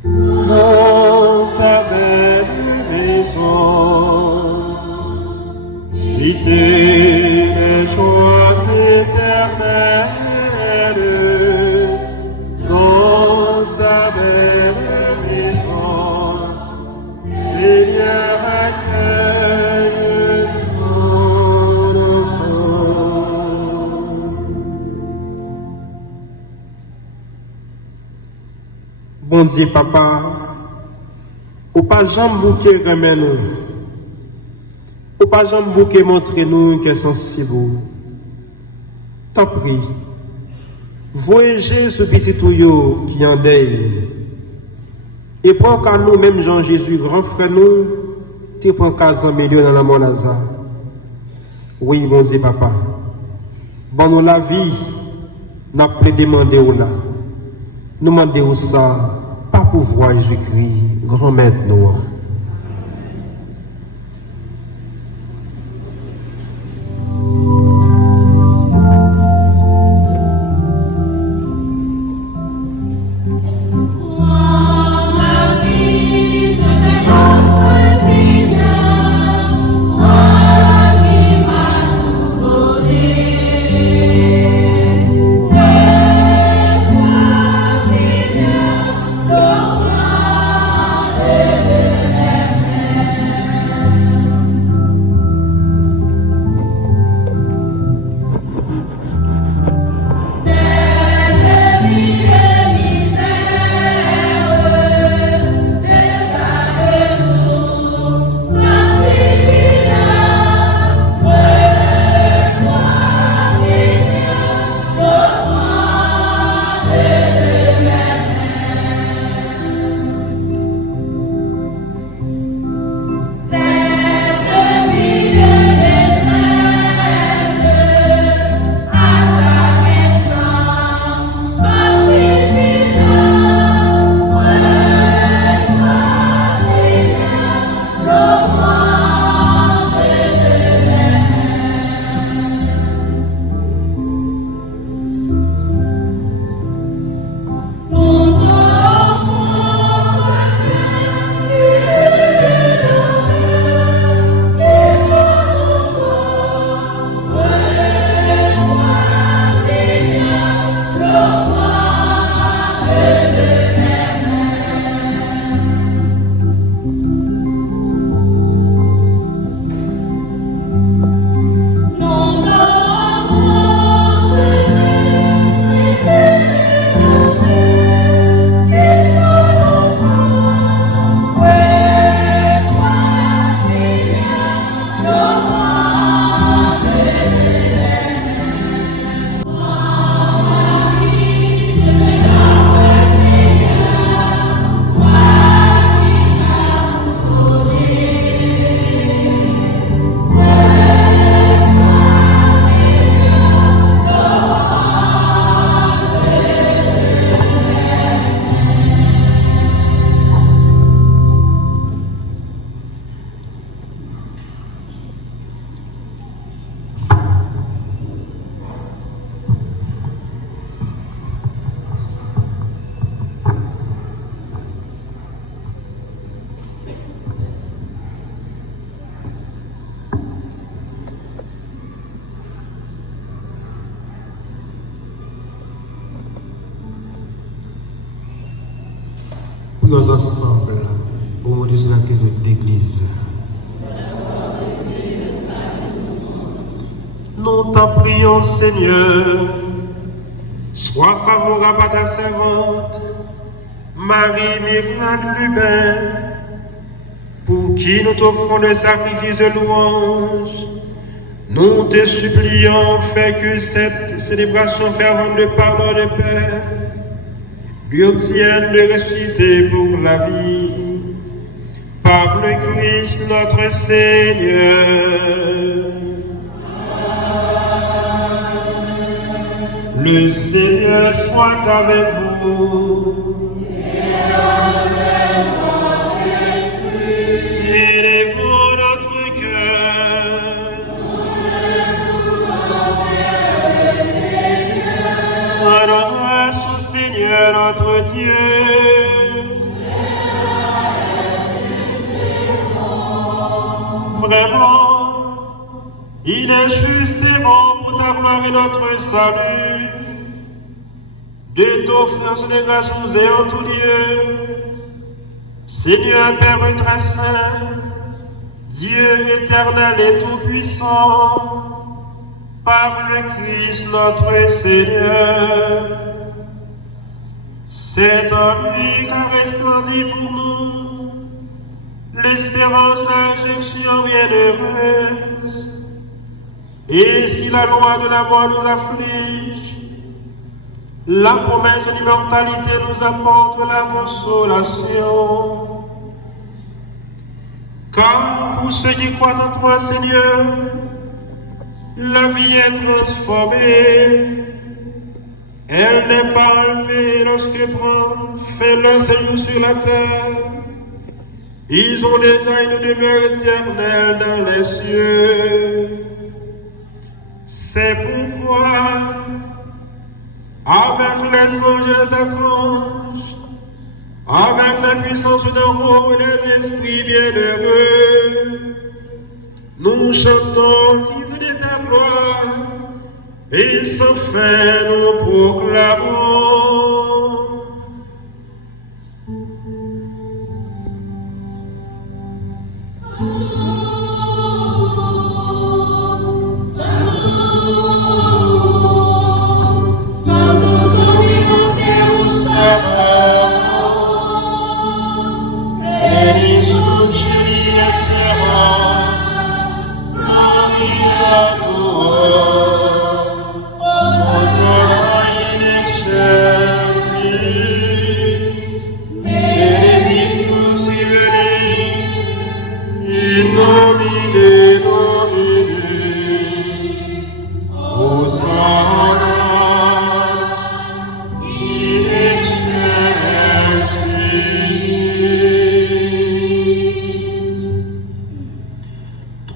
Dans ta belle maison, cité des choses éternelles, dans ta belle maison, Seigneur, accueille ton enfant. Bon Dieu, papa, ou pas jamais bouquet remet nous. Ou pas jamais bouquet montrer nous qu'est sensible. T'en prie. Voyagez ce petit tuyau qui en deuil. Et pour qu'à nous-mêmes, Jean-Jésus, grand frère, nous, tu prends 15 ans milieu dans la mort Lazare. Oui, mon Dieu, papa. Bon, nous la vie, n'a pas demandé ou là. Nous demandons ça, pas pour voir Jésus-Christ, grand maître nous. Prions ensemble au nom de la crise d'église. Nous t'en prions, Seigneur, sois favorable à ta servante, Marie-Myrlande Lubin, pour qui nous t'offrons le sacrifice de louange. Nous te supplions, fais que cette célébration fervente de pardon de Père lui obtienne de ressusciter pour la vie, par le Christ notre Seigneur. Le Seigneur soit avec vous. Et avec votre esprit. Élevons notre cœur. Nous lèvons vers le Seigneur. Rendons grâce au Seigneur notre Dieu. Vraiment, il est juste et bon pour t'acclamer notre salut, de t'offrir de grâce nous et en tout lieu. Seigneur Père très saint, Dieu éternel et tout-puissant, par le Christ notre Seigneur. C'est en lui qu'a resplendi pour nous l'espérance de la résurrection bienheureuse. Et si la loi de la mort nous afflige, La promesse de l'immortalité nous apporte la consolation. Car pour ceux qui croient en toi, Seigneur, la vie est transformée. Elle n'est pas enlevée lorsque prend fait leur séjour sur la terre. Ils ont déjà une demeure éternelle dans les cieux. C'est pourquoi, avec les anges et les archanges, avec la puissance d'en haut et les esprits bienheureux, nous chantons l'hymne de ta gloire et sans fin nous proclamons.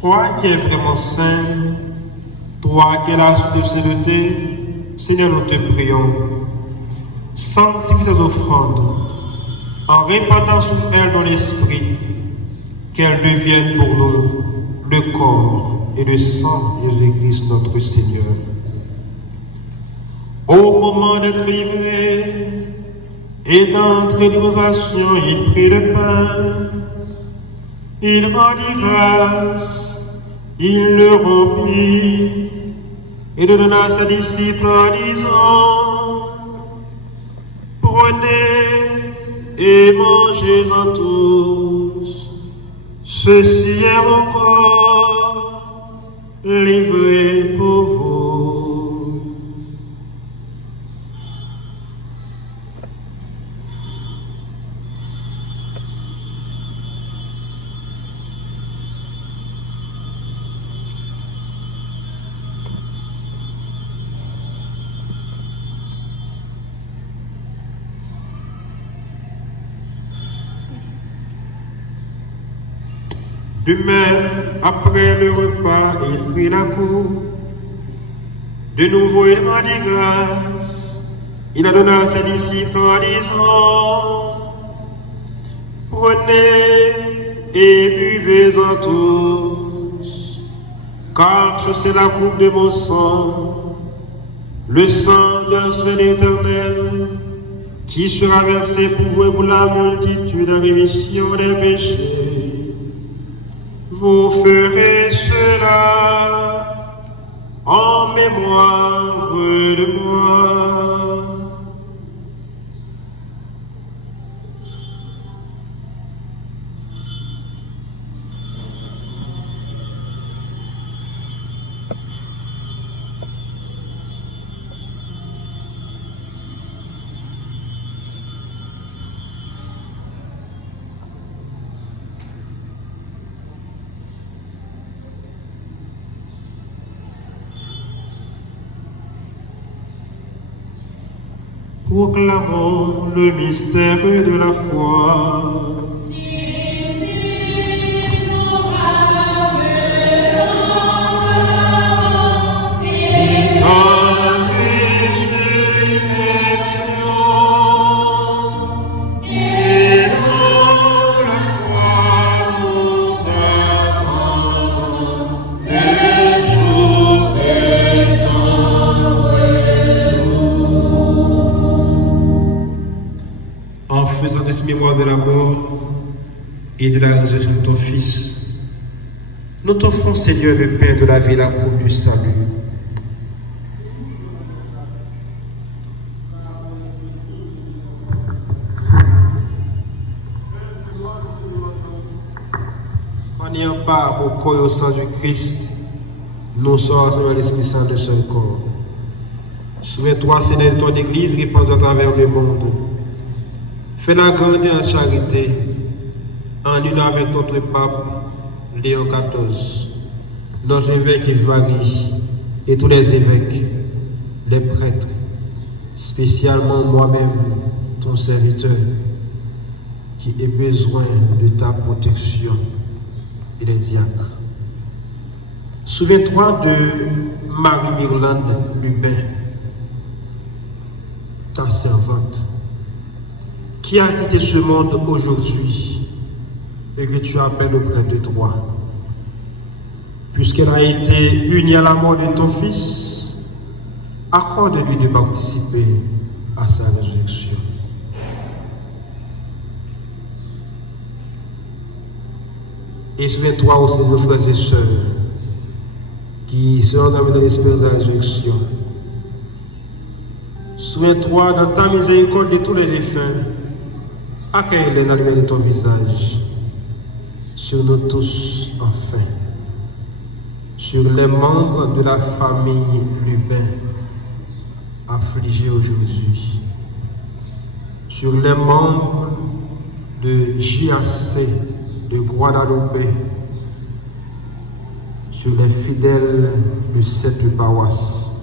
Toi qui es vraiment saint, toi qui es la source de sainteté, Seigneur, nous te prions. Sanctifie ces offrandes en répandant sur elles dans l'esprit, qu'elles deviennent pour nous le corps et le sang de Jésus-Christ notre Seigneur. Au moment d'être livré et d'entrer dans nos actions, il prit le pain, il rendit grâce, il le rompit et le donna à ses disciples en disant: prenez et mangez-en tous, ceci est mon corps livré pour vous. De même, après le repas, il prit la coupe. De nouveau, il rendit grâce. Il a donné à ses disciples en disant: prenez et buvez-en tous, car c'est la coupe de mon sang, le sang de l'Éternel, qui sera versé pour vous et pour la multitude en rémission des péchés. Vous ferez cela en mémoire de moi. Proclamons le mystère de la foi. Mémoire de la mort et de la résurrection de ton Fils, nous t'offrons, Seigneur, le pain de la vie et la coupe du salut. En ayant part au corps et au sang du Christ, nous sommes ensemble à l'Esprit Saint de seul corps. Souviens-toi, Seigneur, de ton Église répandue à travers le monde. Fais-la grandir en charité, en union avec notre pape Léon XIV, notre évêque Yves-Marie et tous les évêques, les prêtres, spécialement moi-même, ton serviteur, qui ai besoin de ta protection, et les diacres. Souviens-toi de Marie-Mirlande Lubin, ta servante, qui a quitté ce monde aujourd'hui et que tu appelles auprès de toi. Puisqu'elle a été unie à la mort de ton Fils, accorde-lui de participer à sa résurrection. Et souviens-toi aussi de nos frères et sœurs qui seront amenés dans l'espérance de la résurrection. Souviens-toi dans ta miséricorde de tous les défunts, accueille-les dans la lumière de ton visage, sur nous tous enfin, sur les membres de la famille Lubin affligés aujourd'hui, sur les membres de JAC de Guadalupe, sur les fidèles de cette paroisse,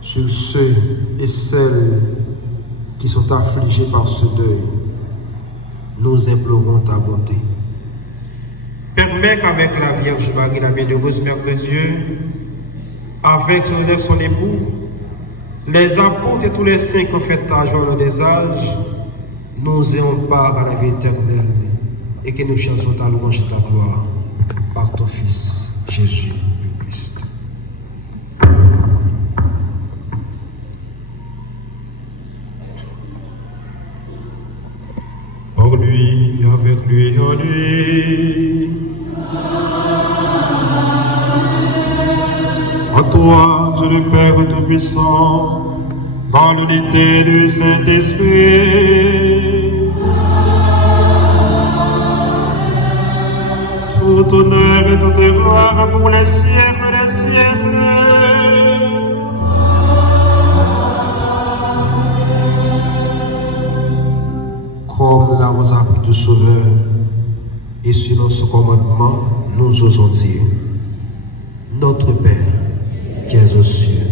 sur ceux et celles qui sont affligés par ce deuil, nous implorons ta bonté. Permets qu'avec la Vierge Marie, la bienheureuse Mère de Dieu, avec son époux, les apôtres et tous les saints qui ont fait âge au long des âges, nous ayons part à la vie éternelle et que nous chantons ta louange et ta gloire par ton Fils, Jésus le Christ. Par lui, avec lui, en lui. À toi, Dieu le Père Tout-Puissant, dans l'unité du Saint-Esprit, tout honneur et toute gloire pour les siècles des siècles. Comme nous l'avons appris du Sauveur, et selon ce commandement, nous osons dire: Notre Père, qui es aux cieux,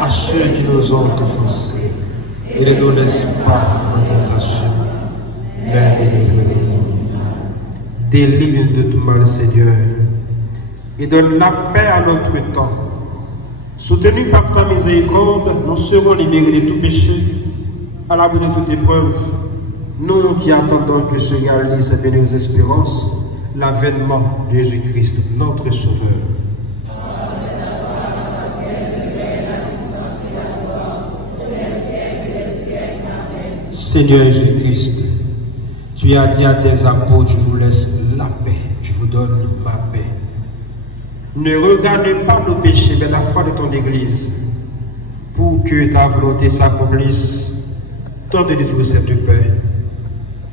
à ceux qui nous ont offensés, et ne nous laisse pas en tentation, mais délivre-nous. Délivre de tout mal, Seigneur, et donne la paix à notre temps. Soutenus par ta miséricorde, nous serons libérés de tout péché, à l'abri de toute épreuve, nous qui attendons que se réalise cette bénéfice espérance, l'avènement de Jésus-Christ, notre Sauveur. Seigneur Jésus-Christ, tu as dit à tes apôtres: je vous laisse la paix, je vous donne ma paix. Ne regardez pas nos péchés, mais la foi de ton Église, pour que ta volonté s'accomplisse. Donne-nous cette paix.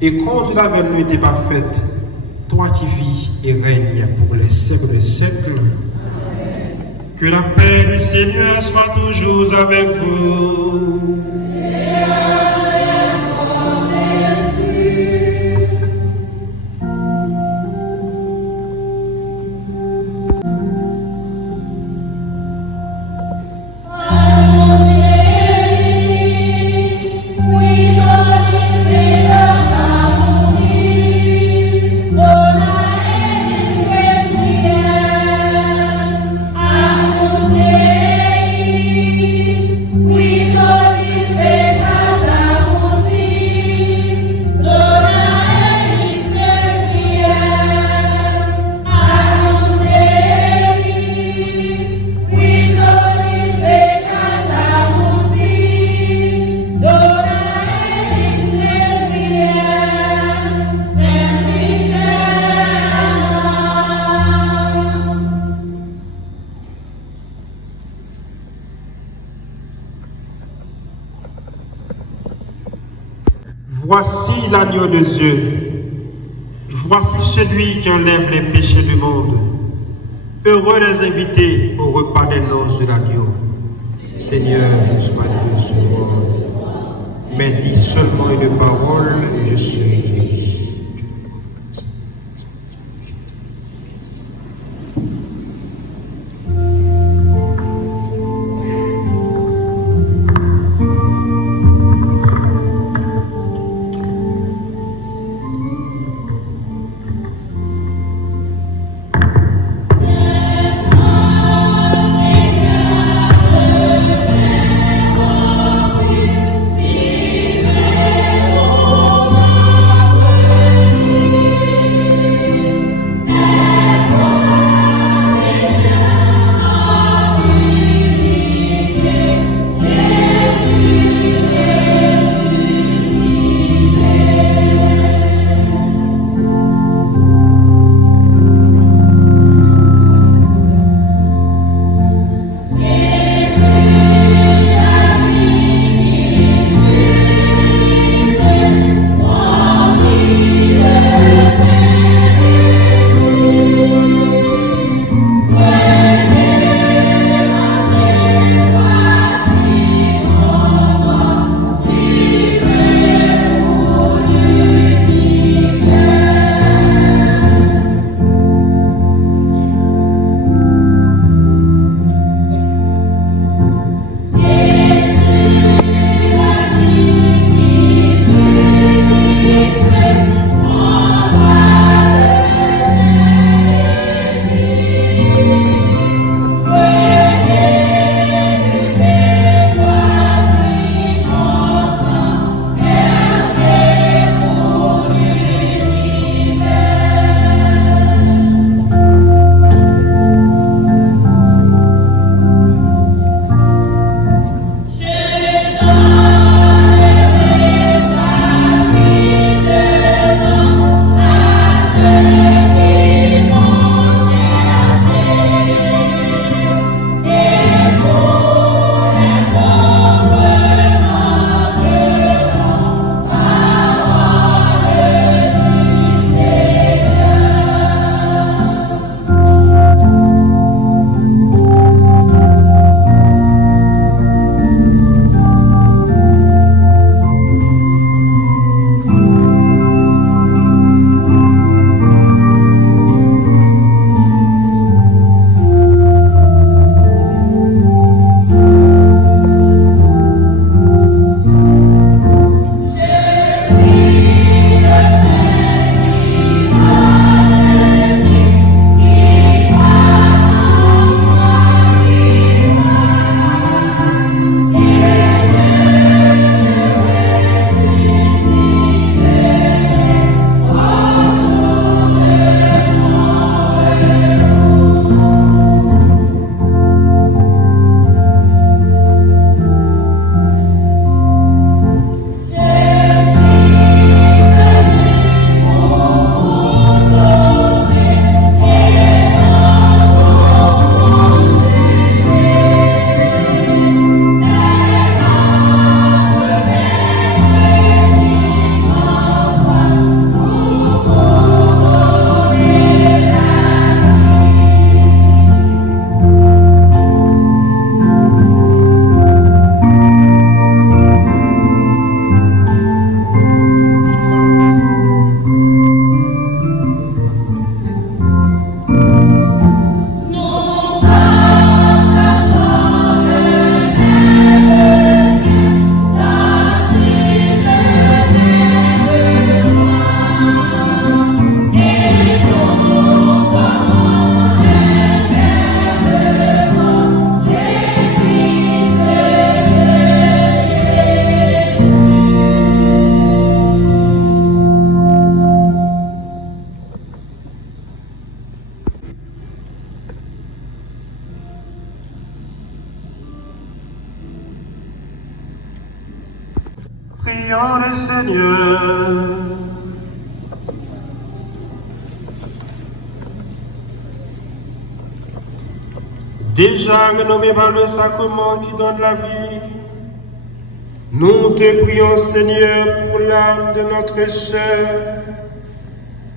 Et quand la veille n'était pas faite, toi qui vis et règnes pour les siècles des siècles, que la paix du Seigneur soit toujours avec vous. We Voici l'agneau de Dieu. Voici celui qui enlève les péchés du monde. Heureux les invités au repas des noces de l'agneau. Seigneur, je ne suis pas digne de recevoir, mais dis seulement une parole et je serai guéri. Prions le Seigneur. Déjà rénové par le sacrement qui donne la vie, Nous te prions, Seigneur, pour l'âme de notre sœur,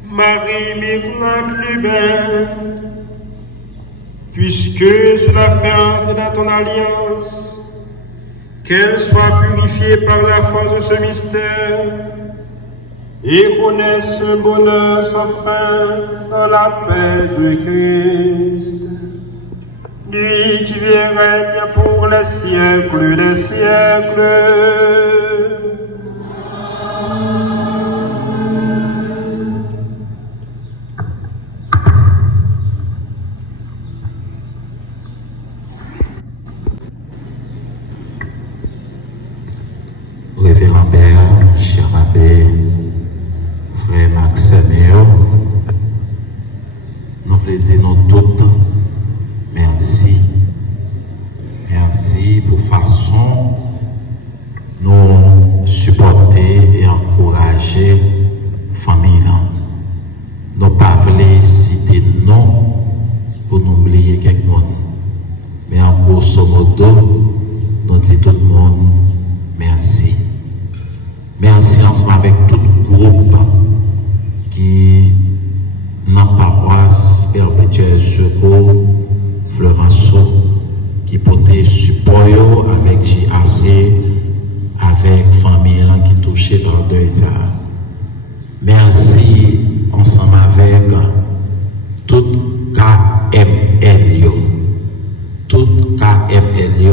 Marie-Mirlande Lubin, puisque cela fait entrer dans ton alliance, qu'elle soit purifiée par la force de ce mystère et connaisse un bonheur sans fin dans la paix de Christ. Lui qui vient règne pour les siècles des siècles. Révérend Père, cher abbé, frère Maximilien, nous voulons dire nous toutes merci. Merci pour façon nous supporter et encourager famille. Nous pas voulons citer non pour nous oublier quelque monde. Mais en grosso modo, nous disons tout le monde merci. Merci ensemble avec tout le groupe qui n'a pas paroisse Perpétuel Secours Florenceau qui portait support avec JAC, avec famille qui touchée par deux arts. Merci ensemble avec tout KML. Tout KML,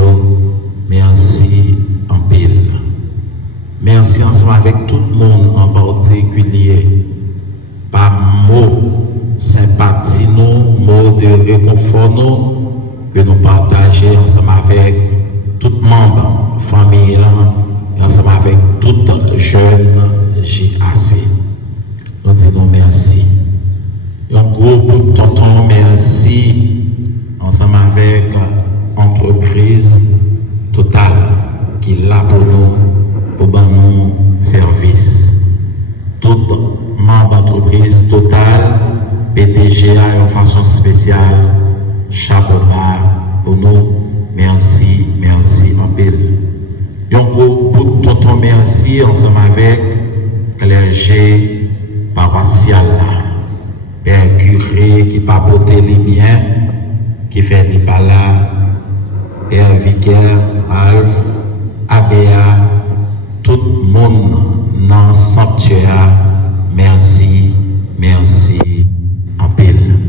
merci en pile. Merci ensemble avec tout le monde en particulier. Par mots sympathie, mots de réconfort que nous partageons ensemble avec tout membres, famille, ensemble avec tout jeune JAC. Nous disons merci. Un gros bout de tonton, merci ensemble avec entreprise totale qui est là pour nous, pour nous service. Tout membre d'entreprise totale, PDG a une façon spéciale, chapeau bas pour nous. Merci, merci en pile. Un gros bout de tonton merci ensemble avec clergé paroissial, père curé qui papote les biens, qui fait les balades, père vicaire, Alphe, Abéa, tout le monde dans le sanctuaire, merci, merci en pile.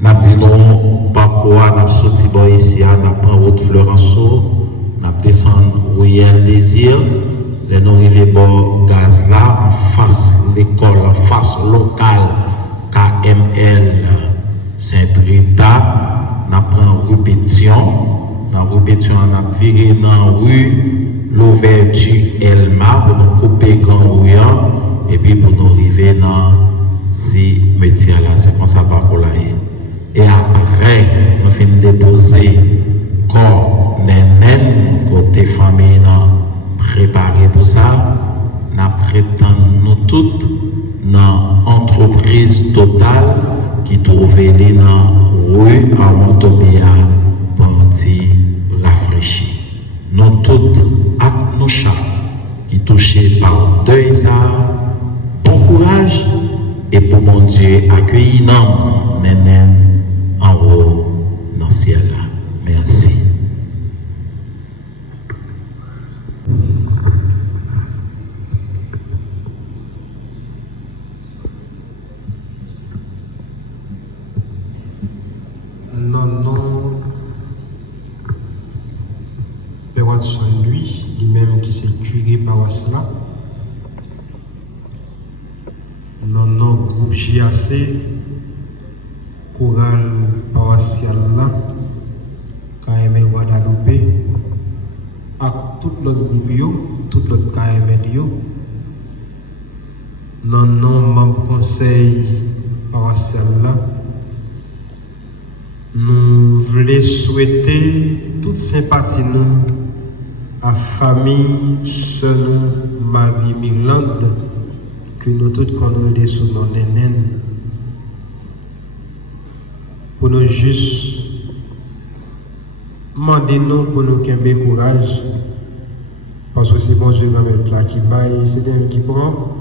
Nous disons pourquoi nous sommes ici, nous prenons route Florenceau, nous descendons Royal Désir, nous arrivons au gaz là, en face l'école, en face locale KML Saint-Rita, nous prenons répétition, nous viré dans la rue, l'ouverture Elma pour nous couper grand et puis pour nous arriver dans ces métiers là, c'est comme ça pour la. Et après, nous finissons de déposer corps nénen côté famille préparé pour ça. Nous prétendons nous toutes dans l'entreprise totale qui trouvait dans la rue à Montobia pour nous rafraîchir. Nous toutes à nos chats qui touchés par deux arts, bon courage et pour mon Dieu accueillir nous nénen en haut dans le ciel. Merci. Non, Père Watson, lui-même qui s'est curé par cela. Non, groupe JAC, chorale paroissiale là, KML Guadeloupe, avec tout l'autre groupe, tout l'autre KML, non, membre conseil paroissial là, nous voulons souhaiter toute sympathie nous à la famille sœur Marie-Mirlande, que nous tous connaissons sous nom nénen, pour nous juste demander nous pour nous qu'il courage, parce parce que c'est bon Dieu qui mettre là, qui baille, c'est lui qui prend,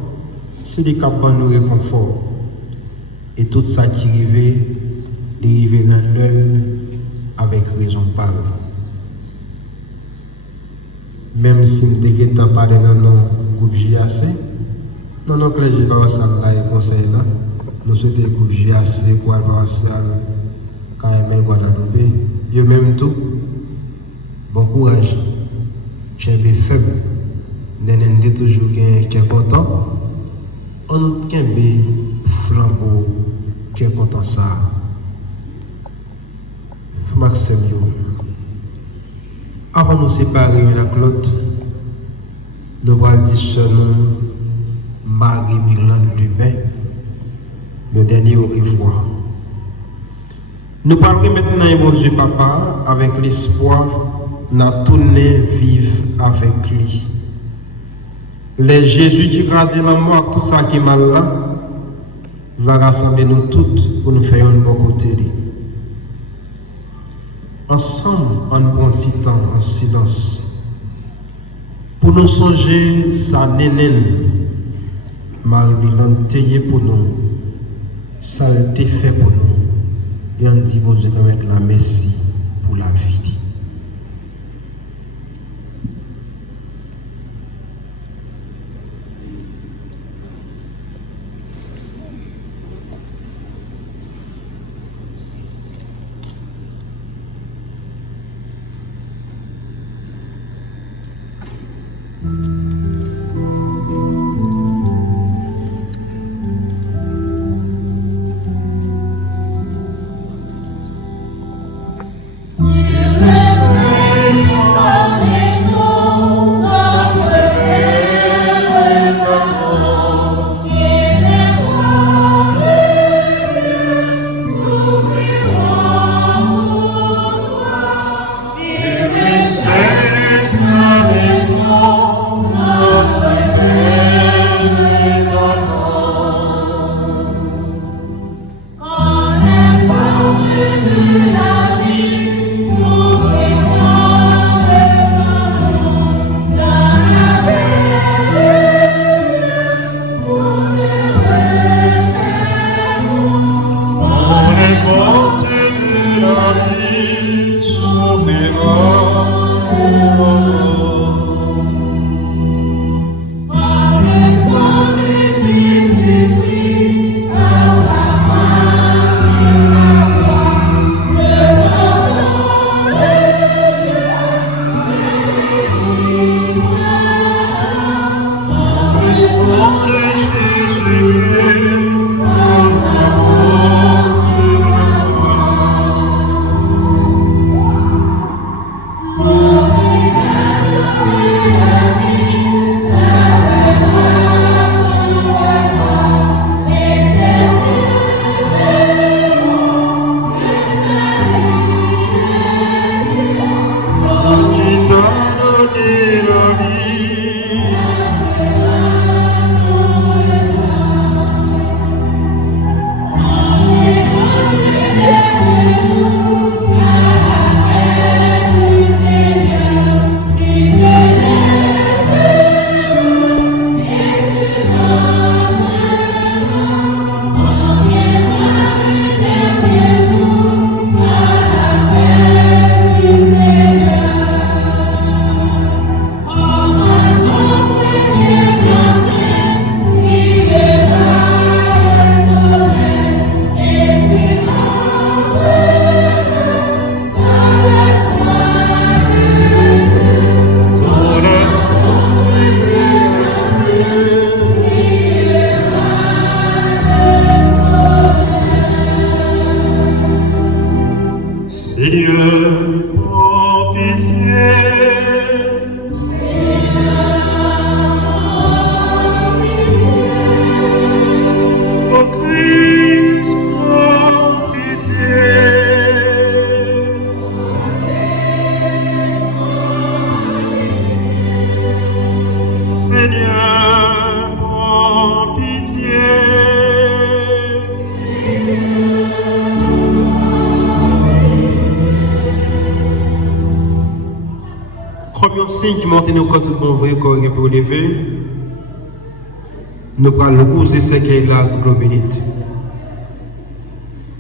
c'est lui qui a nous réconfort. Et tout ça qui arrive, il dans l'œil avec raison pâle. Même si nous n'avons pas parlé dans le groupe JAC, non, non, que les gens ne sont pas là et conseil là. Nous souhaitons le groupe JAC, quoi, quand même, Guadeloupe. Et même tout, bon courage. J'ai des faibles. Nous avons toujours qui est content. On nous a des flambeaux qui est content ça. Maxime, avant de nous séparer l'un avec l'autre, nous allons dire ce nom, Marie-Myrlande Dubin, le dernier au revoir. Nous parlons maintenant, mon Dieu Papa, avec l'espoir, nous tourner vivre avec lui. Les Jésus qui crase la mort, tout ça qui est mal là, va rassembler nous toutes pour nous faire un bon côté. Ensemble, en bon petit temps, en silence, pour nous songer sa nénène, Marie-Myrlande Théier pour nous, ça a été fait pour nous, et on dit, bon Dieu, de mettre la merci pour la vie. Is signe qui monte nos corps tout bon vrai corps pour lever, nous prenons le cousin ce qu'est là pour bénite.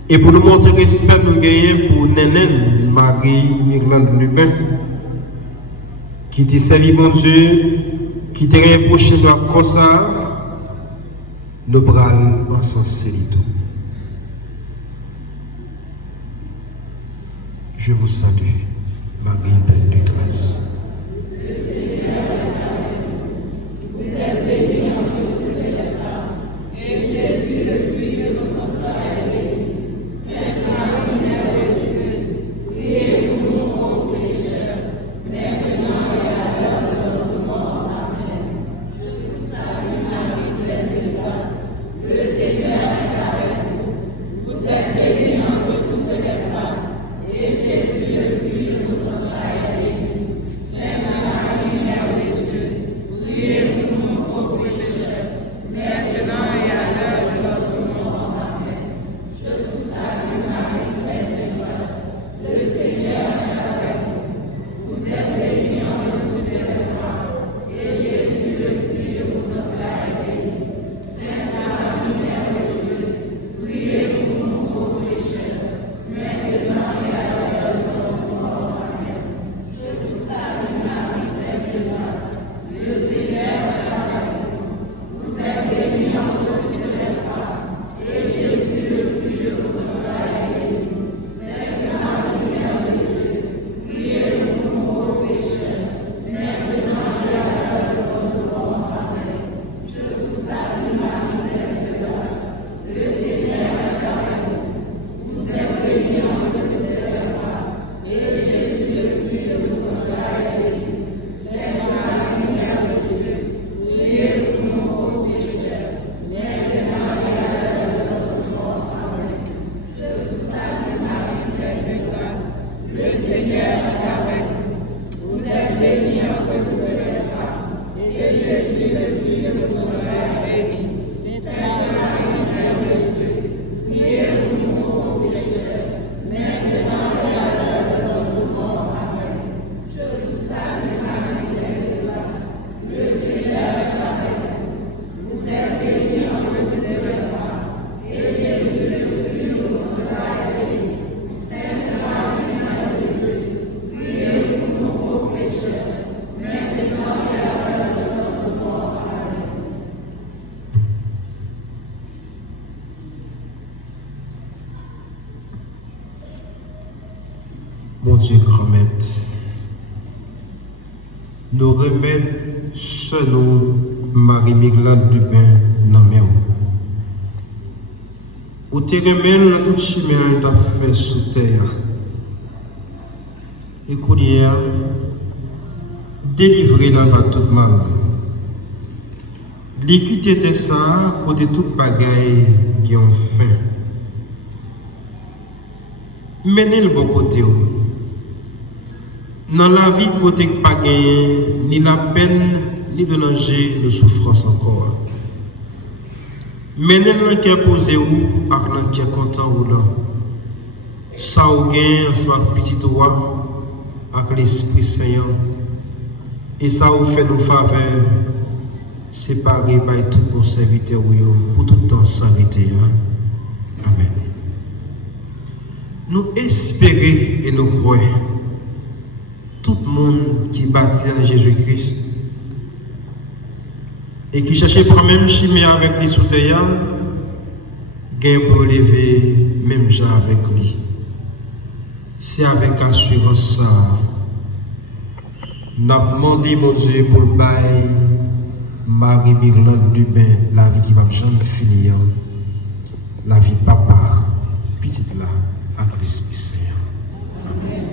Et pour nous montrer respect nous gagnons pour Nénène Marie Mirlande Lubin, qui t'a servi mon Dieu, qui t'a reproché de comme ça, nous prenons en sincérité. Je vous salue, Marie pleine de grâce. Vous êtes bénie entre toutes les femmes, et Jésus, le fruit de vos entrailles, est béni. Sainte Marie, Mère de Dieu, priez pour nous pauvres pécheurs, maintenant et à l'heure de notre mort. Amen. Je vous salue, Marie pleine de grâce. Le Seigneur est avec vous. Vous êtes bénie entre toutes les femmes, et Jésus, le fruit de vos entrailles, est béni. Sainte Marie, Mère de Dieu, priez pour nous pauvres pécheurs, maintenant et à l'heure de notre mort. Amen. Je vous salue, Marie pleine de grâce. Le Seigneur est avec vous. Vous êtes bénie entre toutes les femmes, et Jésus, le fruit de vos entrailles, est béni. Sainte Marie, Mère de Dieu, priez pour nous pauvres pécheurs, maintenant et à l'heure de notre mort. Amen. Je vous salue, Marie pleine de grâce. Le Seigneur est avec vous. Vous êtes bénie entre toutes les femmes, et Jésus, le fruit de vos entrailles, est béni. Sainte Marie, Mère de Dieu, priez pour nous pauvres pécheurs, maintenant et à l'heure de notre mort. Amen. Je vous salue, Marie pleine de grâce. Le Seigneur est avec vous. Vous êtes bénie entre toutes les femmes, et Jésus, le fruit de vos entrailles, est béni. Sainte Marie, Mère de Dieu, priez pour nous pauvres pécheurs, maintenant et à l'heure de notre mort. Amen. Je vous salue, Marie pleine de grâce. Le Seigneur est avec vous. Vous êtes bénie entre toutes les femmes, et Jésus, le fruit de vos entrailles, est béni. Sainte Marie, Mère de Dieu, priez pour nous pauvres pécheurs, maintenant et à l'heure de notre mort. Amen. Je vous salue, Marie pleine de grâce. Le Seigneur est avec vous. Vous êtes bénie entre toutes les femmes, et Jésus, le fruit de vos entrailles, est béni. Sainte Marie, Mère de Dieu, priez pour nous pauvres pécheurs, maintenant et à l'heure de notre mort. Amen. Mon Dieu grand maître, nous remettre selon Marie Mirlande Lubin dans mes mains. Ou te remettre dans toute chimère t'a fait sous terre. Et courir, délivrer dans va toute mal. L'équité de ça, côté toute bagaille qui ont faim. Menez le bon côté. Dans la vie, côté pas gagné, ni la peine, ni de danger, de souffrance encore. Menez le cœur posé ou, avec le cœur content ou là. Ça ou gain, en ce petit roi, avec l'Esprit Saint. Et ça ou fait nos faveurs, séparés par tout nos serviteurs pour tout le temps s'arrêter. Amen. Nous espérons et nous croyons. Tout le monde qui baptise en Jésus-Christ et qui cherche pour même chimère avec les souterrains, gagne pour lever même gens avec lui. C'est avec assurance ça. Nous avons demandé mon Dieu pour le bail Marie Mirlande Lubin, la vie qui va jamais finir, la vie papa, petite là, avec l'Esprit Saint. Amen.